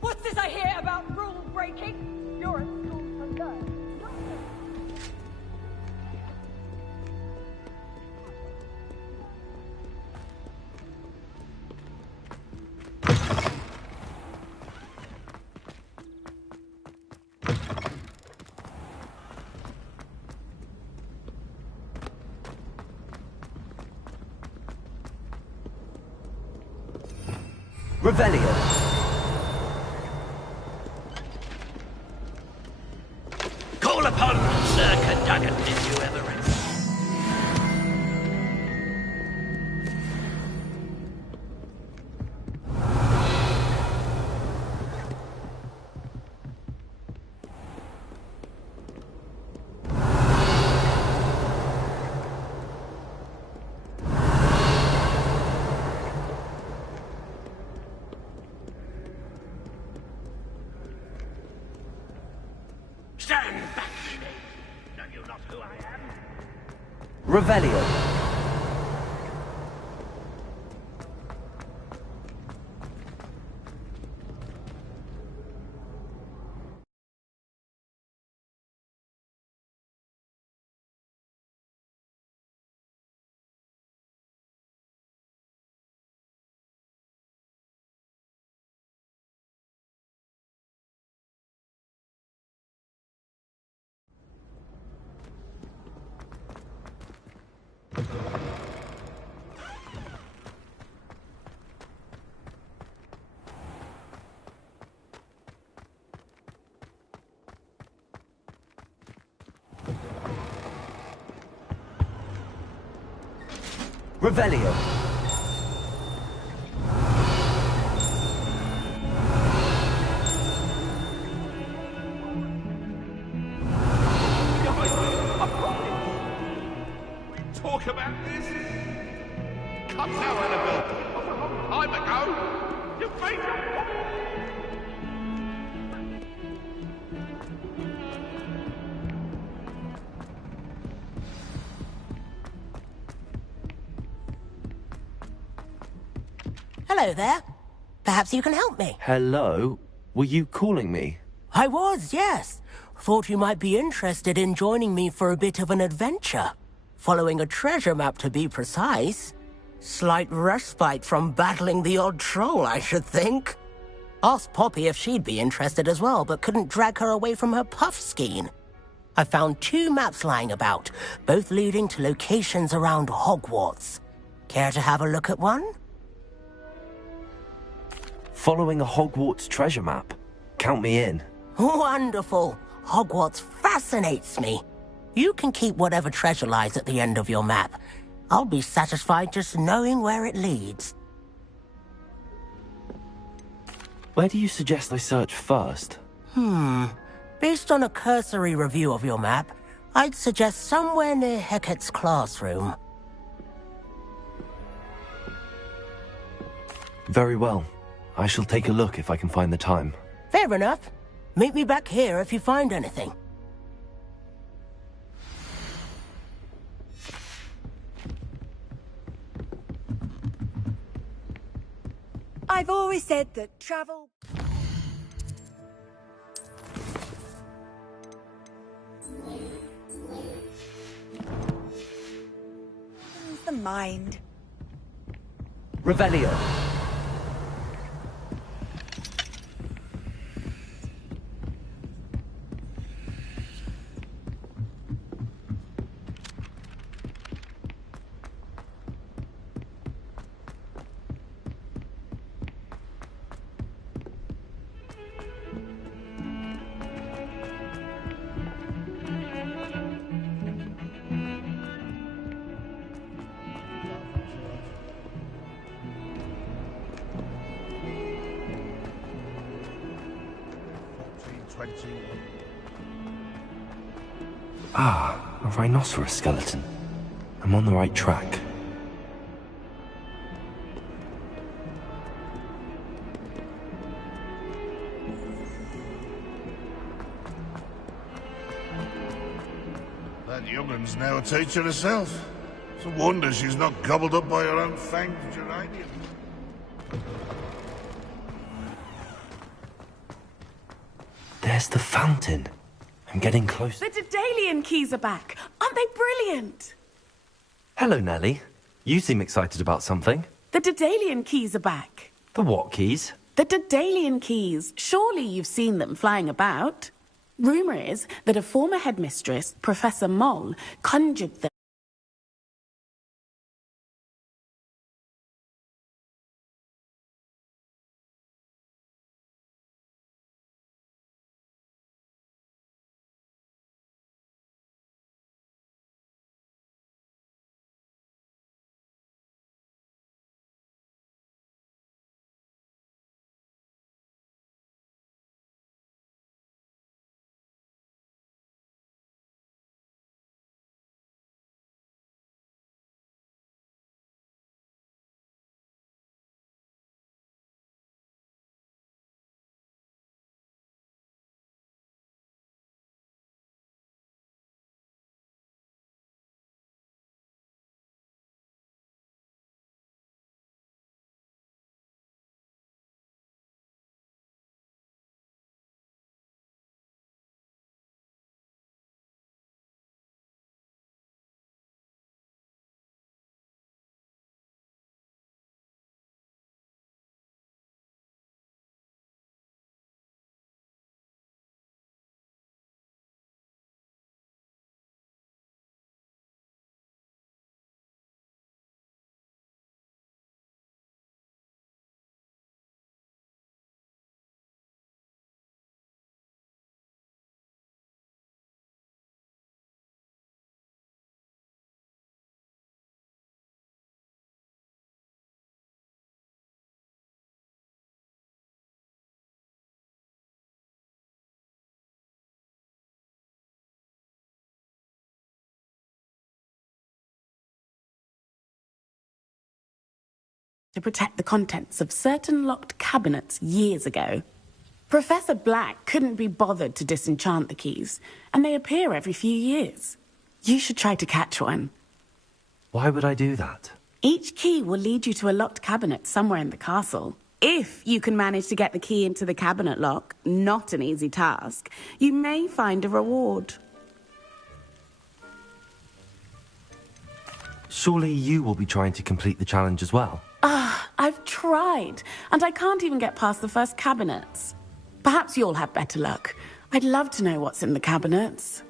What's this I hear about rule breaking? You're at school to learn. Revelio. Call upon Sir Cadogan if you ever ready. Stand back, Shade. Know you not who I am? Revelio. Revelio. Talk about this? Cut out Annabelle. A long time ago. You made it. Hello there. Perhaps you can help me. Hello? Were you calling me? I was, yes. Thought you might be interested in joining me for a bit of an adventure. Following a treasure map, to be precise. Slight respite from battling the odd troll, I should think. Asked Poppy if she'd be interested as well, but couldn't drag her away from her puff skein. I found 2 maps lying about, both leading to locations around Hogwarts. Care to have a look at one? Following a Hogwarts treasure map? Count me in. Wonderful. Hogwarts fascinates me. You can keep whatever treasure lies at the end of your map. I'll be satisfied just knowing where it leads. Where do you suggest I search first? Based on a cursory review of your map, I'd suggest somewhere near Hecate's classroom. Very well. I shall take a look if I can find the time. Fair enough. Meet me back here if you find anything. I've always said that travel... the mind. Revelio. Ah, a rhinoceros skeleton. I'm on the right track. That young'un's now a teacher herself. It's a wonder she's not gobbled up by her own fanged geranium. There's the fountain. I'm getting close. The Daedalian keys are back. Aren't they brilliant? Hello, Nellie. You seem excited about something. The Daedalian keys are back. The what keys? The Daedalian keys. Surely you've seen them flying about. Rumour is that a former headmistress, Professor Moll, conjured them. To protect the contents of certain locked cabinets years ago. Professor Black couldn't be bothered to disenchant the keys, and they appear every few years. You should try to catch one. Why would I do that? Each key will lead you to a locked cabinet somewhere in the castle. If you can manage to get the key into the cabinet lock, not an easy task, you may find a reward. Surely you will be trying to complete the challenge as well. I've tried, and I can't even get past the first cabinets. Perhaps you'll have better luck. I'd love to know what's in the cabinets.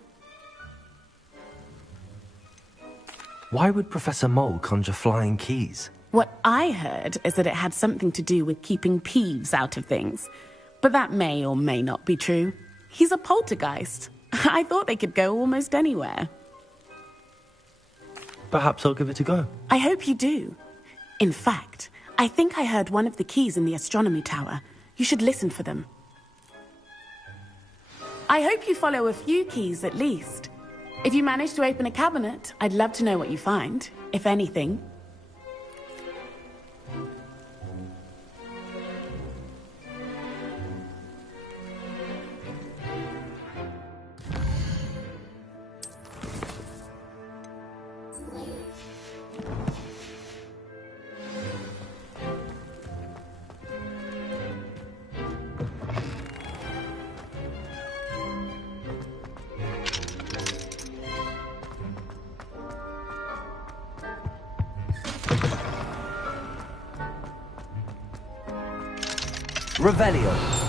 Why would Professor Mole conjure flying keys? What I heard is that it had something to do with keeping Peeves out of things. But that may or may not be true. He's a poltergeist. I thought they could go almost anywhere. Perhaps I'll give it a go. I hope you do. In fact, I think I heard one of the keys in the astronomy tower. You should listen for them. I hope you follow a few keys at least. If you manage to open a cabinet, I'd love to know what you find, if anything. Revelio.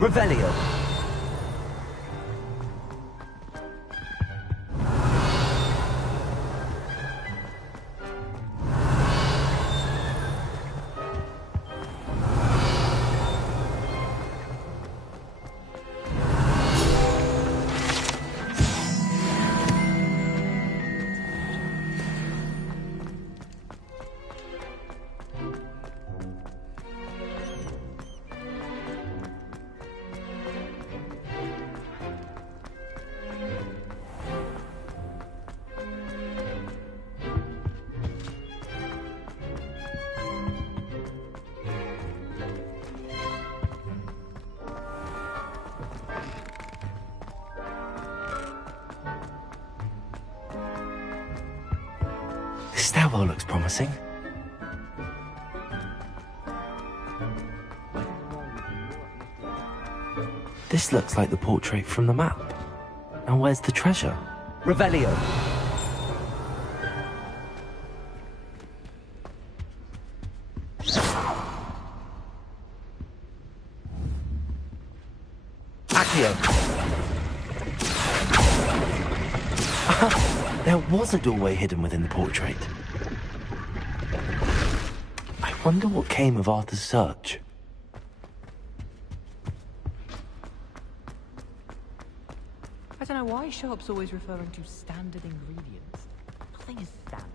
Revelio. This stairwell looks promising. This looks like the portrait from the map. Now where's the treasure? Revelio. There was a doorway hidden within the portrait. I wonder what came of Arthur's search. I don't know why Sharp's always referring to standard ingredients. Nothing is standard.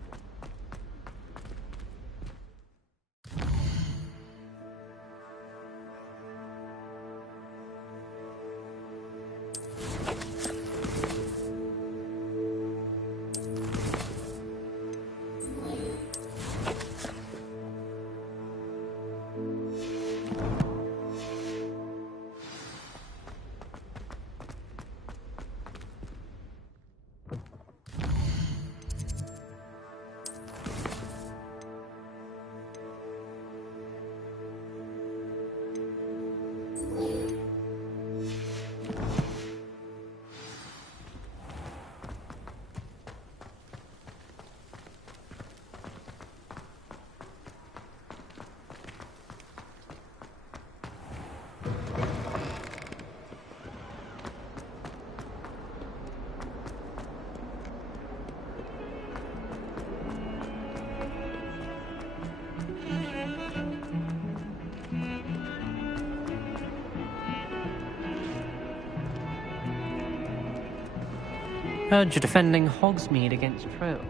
Heard you're defending Hogsmeade against trolls.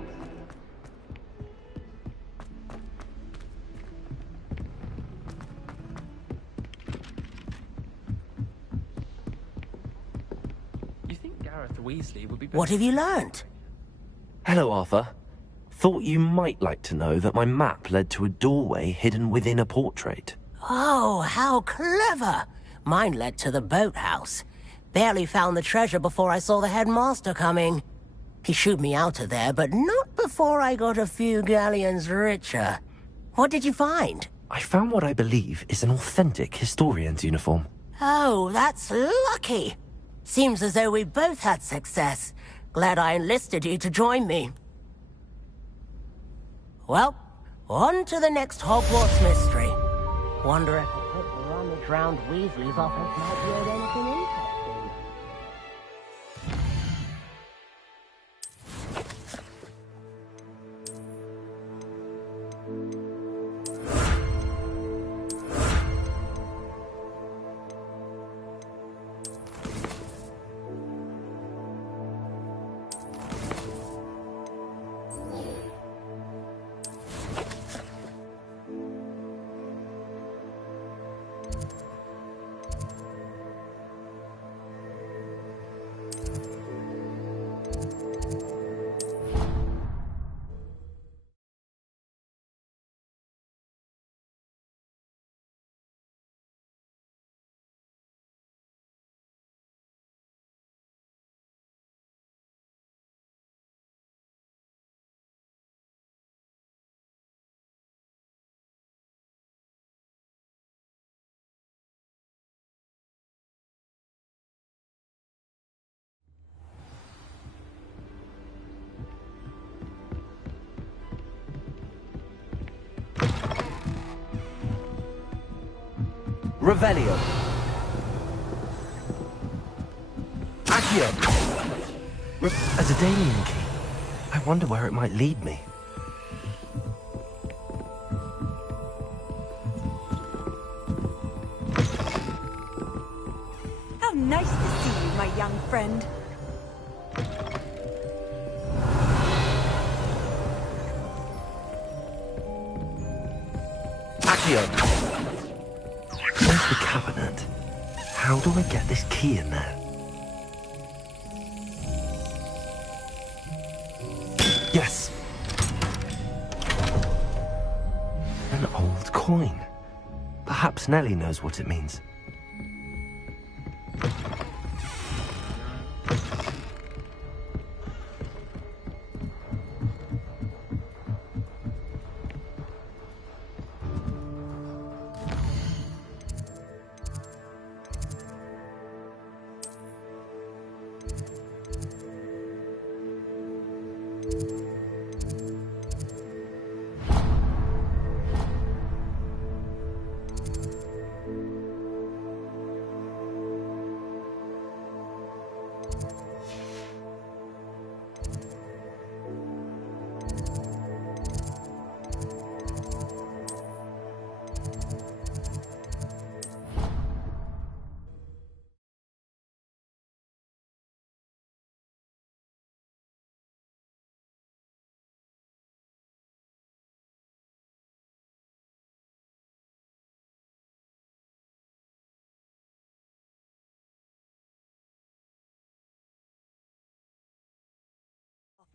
You think Gareth Weasley would be better? What have you learnt? Hello, Arthur. Thought you might like to know that my map led to a doorway hidden within a portrait. Oh, how clever! Mine led to the boathouse. Barely found the treasure before I saw the headmaster coming. He shooed me out of there, but not before I got a few galleons richer. What did you find? I found what I believe is an authentic historian's uniform. Oh, that's lucky. Seems as though we both had success. Glad I enlisted you to join me. Well, on to the next Hogwarts mystery. Wonder if a quick rummage round Weasley's office might yield anything interesting. Revelio. Accio. A Daedalian key. I wonder where it might lead me. How nice to see you, my young friend. Accio. Where's the cabinet? How do I get this key in there? Yes! An old coin. Perhaps Nellie knows what it means.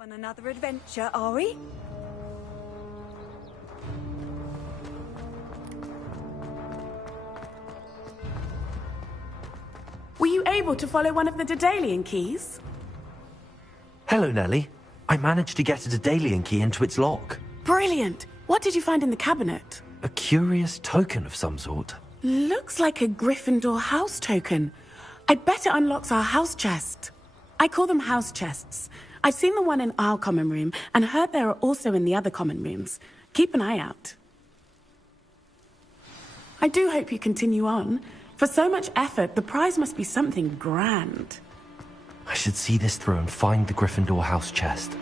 On another adventure, are we? Were you able to follow one of the Daedalian keys? Hello, Nellie. I managed to get a Daedalian key into its lock. Brilliant! What did you find in the cabinet? A curious token of some sort. Looks like a Gryffindor house token. I bet it unlocks our house chest. I call them house chests. I've seen the one in our common room and heard there are also in the other common rooms. Keep an eye out. I do hope you continue on. For so much effort, the prize must be something grand. I should see this through and find the Gryffindor house chest.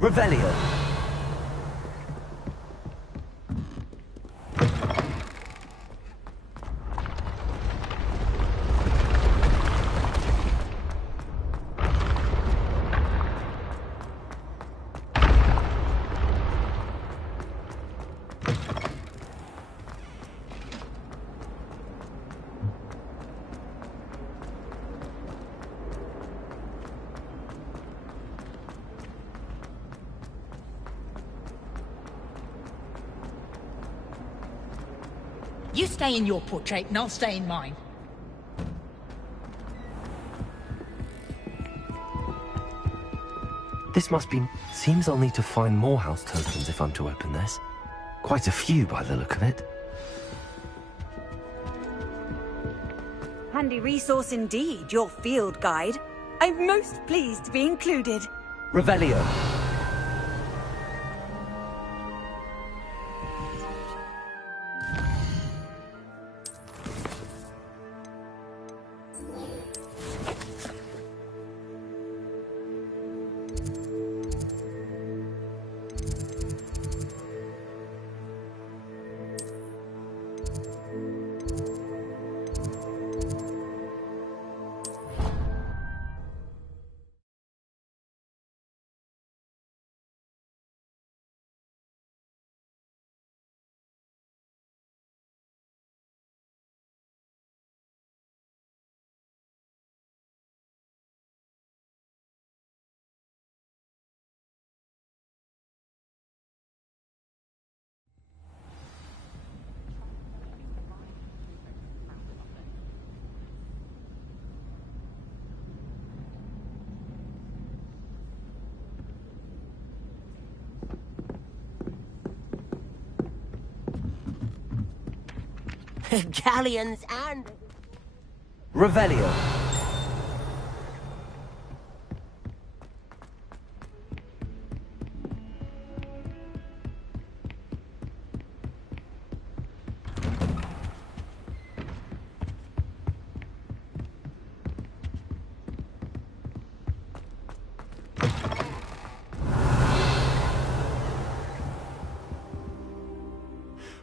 Revelio. You stay in your portrait and I'll stay in mine. This must be... Seems I'll need to find more house tokens if I'm to open this. Quite a few by the look of it. Handy resource indeed, your field guide. I'm most pleased to be included. Revelio. Galleons and... Revelio.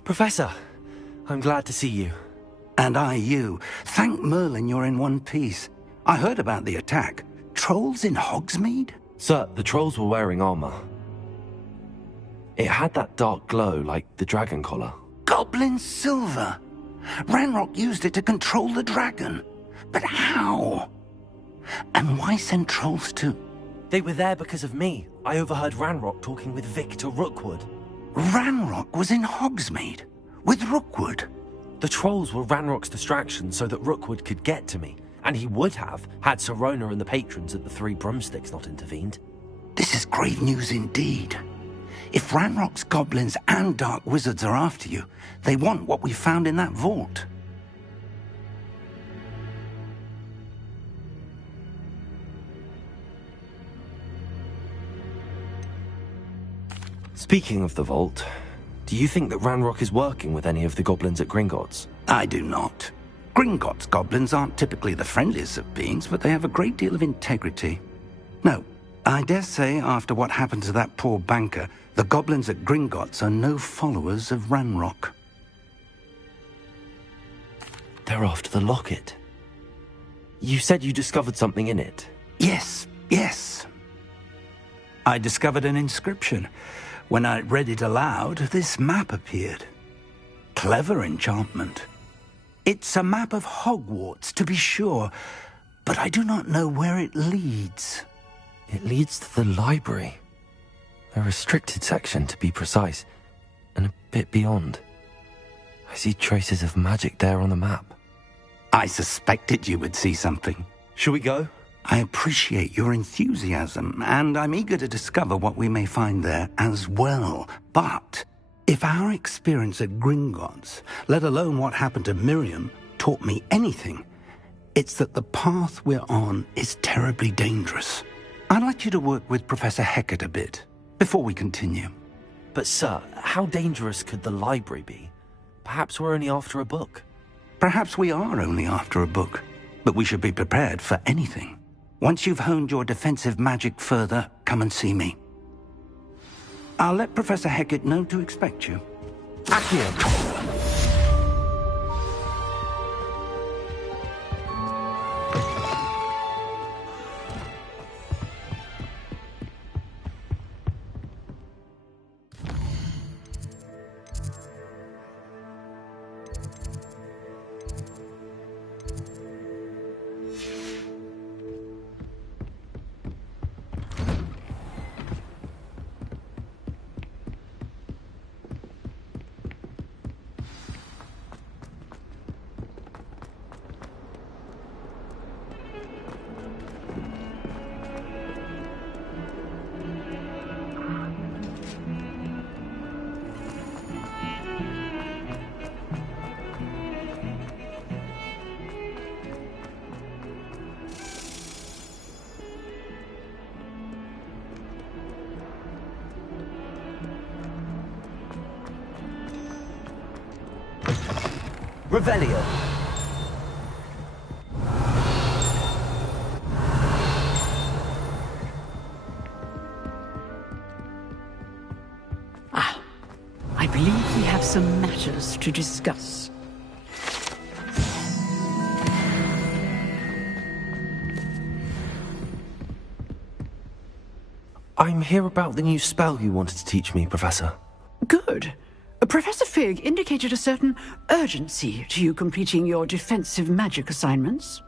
Professor, I'm glad to see you. And I you. Thank Merlin you're in one piece. I heard about the attack. Trolls in Hogsmeade? Sir, the trolls were wearing armor. It had that dark glow like the dragon collar. Goblin silver. Ranrock used it to control the dragon. But how? And why send trolls to... They were there because of me. I overheard Ranrock talking with Victor Rookwood. Ranrock was in Hogsmeade? With Rookwood? The trolls were Ranrock's distraction so that Rookwood could get to me. And he would have, had Sirona and the patrons at the Three Broomsticks not intervened. This is grave news indeed. If Ranrock's goblins and dark wizards are after you, they want what we found in that vault. Speaking of the vault, do you think that Ranrock is working with any of the goblins at Gringotts? I do not. Gringotts goblins aren't typically the friendliest of beings, but they have a great deal of integrity. No, I dare say after what happened to that poor banker, the goblins at Gringotts are no followers of Ranrock. They're after the locket. You said you discovered something in it. Yes. I discovered an inscription. When I read it aloud, this map appeared. Clever enchantment. It's a map of Hogwarts, to be sure, but I do not know where it leads. It leads to the library. A restricted section, to be precise, and a bit beyond. I see traces of magic there on the map. I suspected you would see something. Shall we go? I appreciate your enthusiasm, and I'm eager to discover what we may find there as well. But if our experience at Gringotts, let alone what happened to Miriam, taught me anything, it's that the path we're on is terribly dangerous. I'd like you to work with Professor Hecat a bit, before we continue. But sir, how dangerous could the library be? Perhaps we're only after a book. Perhaps we are only after a book, but we should be prepared for anything. Once you've honed your defensive magic further, come and see me. I'll let Professor Hecat know to expect you. Accio! Revelio. I believe we have some matters to discuss. I'm here about the new spell you wanted to teach me, Professor. Good. Professor Fig indicated a certain urgency to you completing your defensive magic assignments.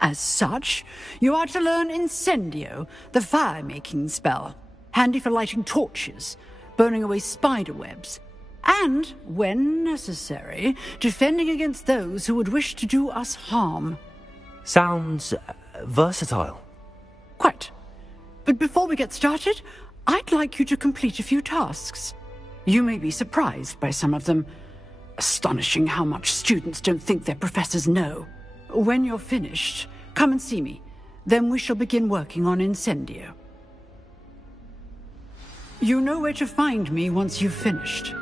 As such, you are to learn Incendio, the fire-making spell, handy for lighting torches, burning away spider webs, and, when necessary, defending against those who would wish to do us harm. Sounds versatile. Quite. But before we get started, I'd like you to complete a few tasks. You may be surprised by some of them. Astonishing how much students don't think their professors know. When you're finished, come and see me. Then we shall begin working on Incendio. You know where to find me once you've finished.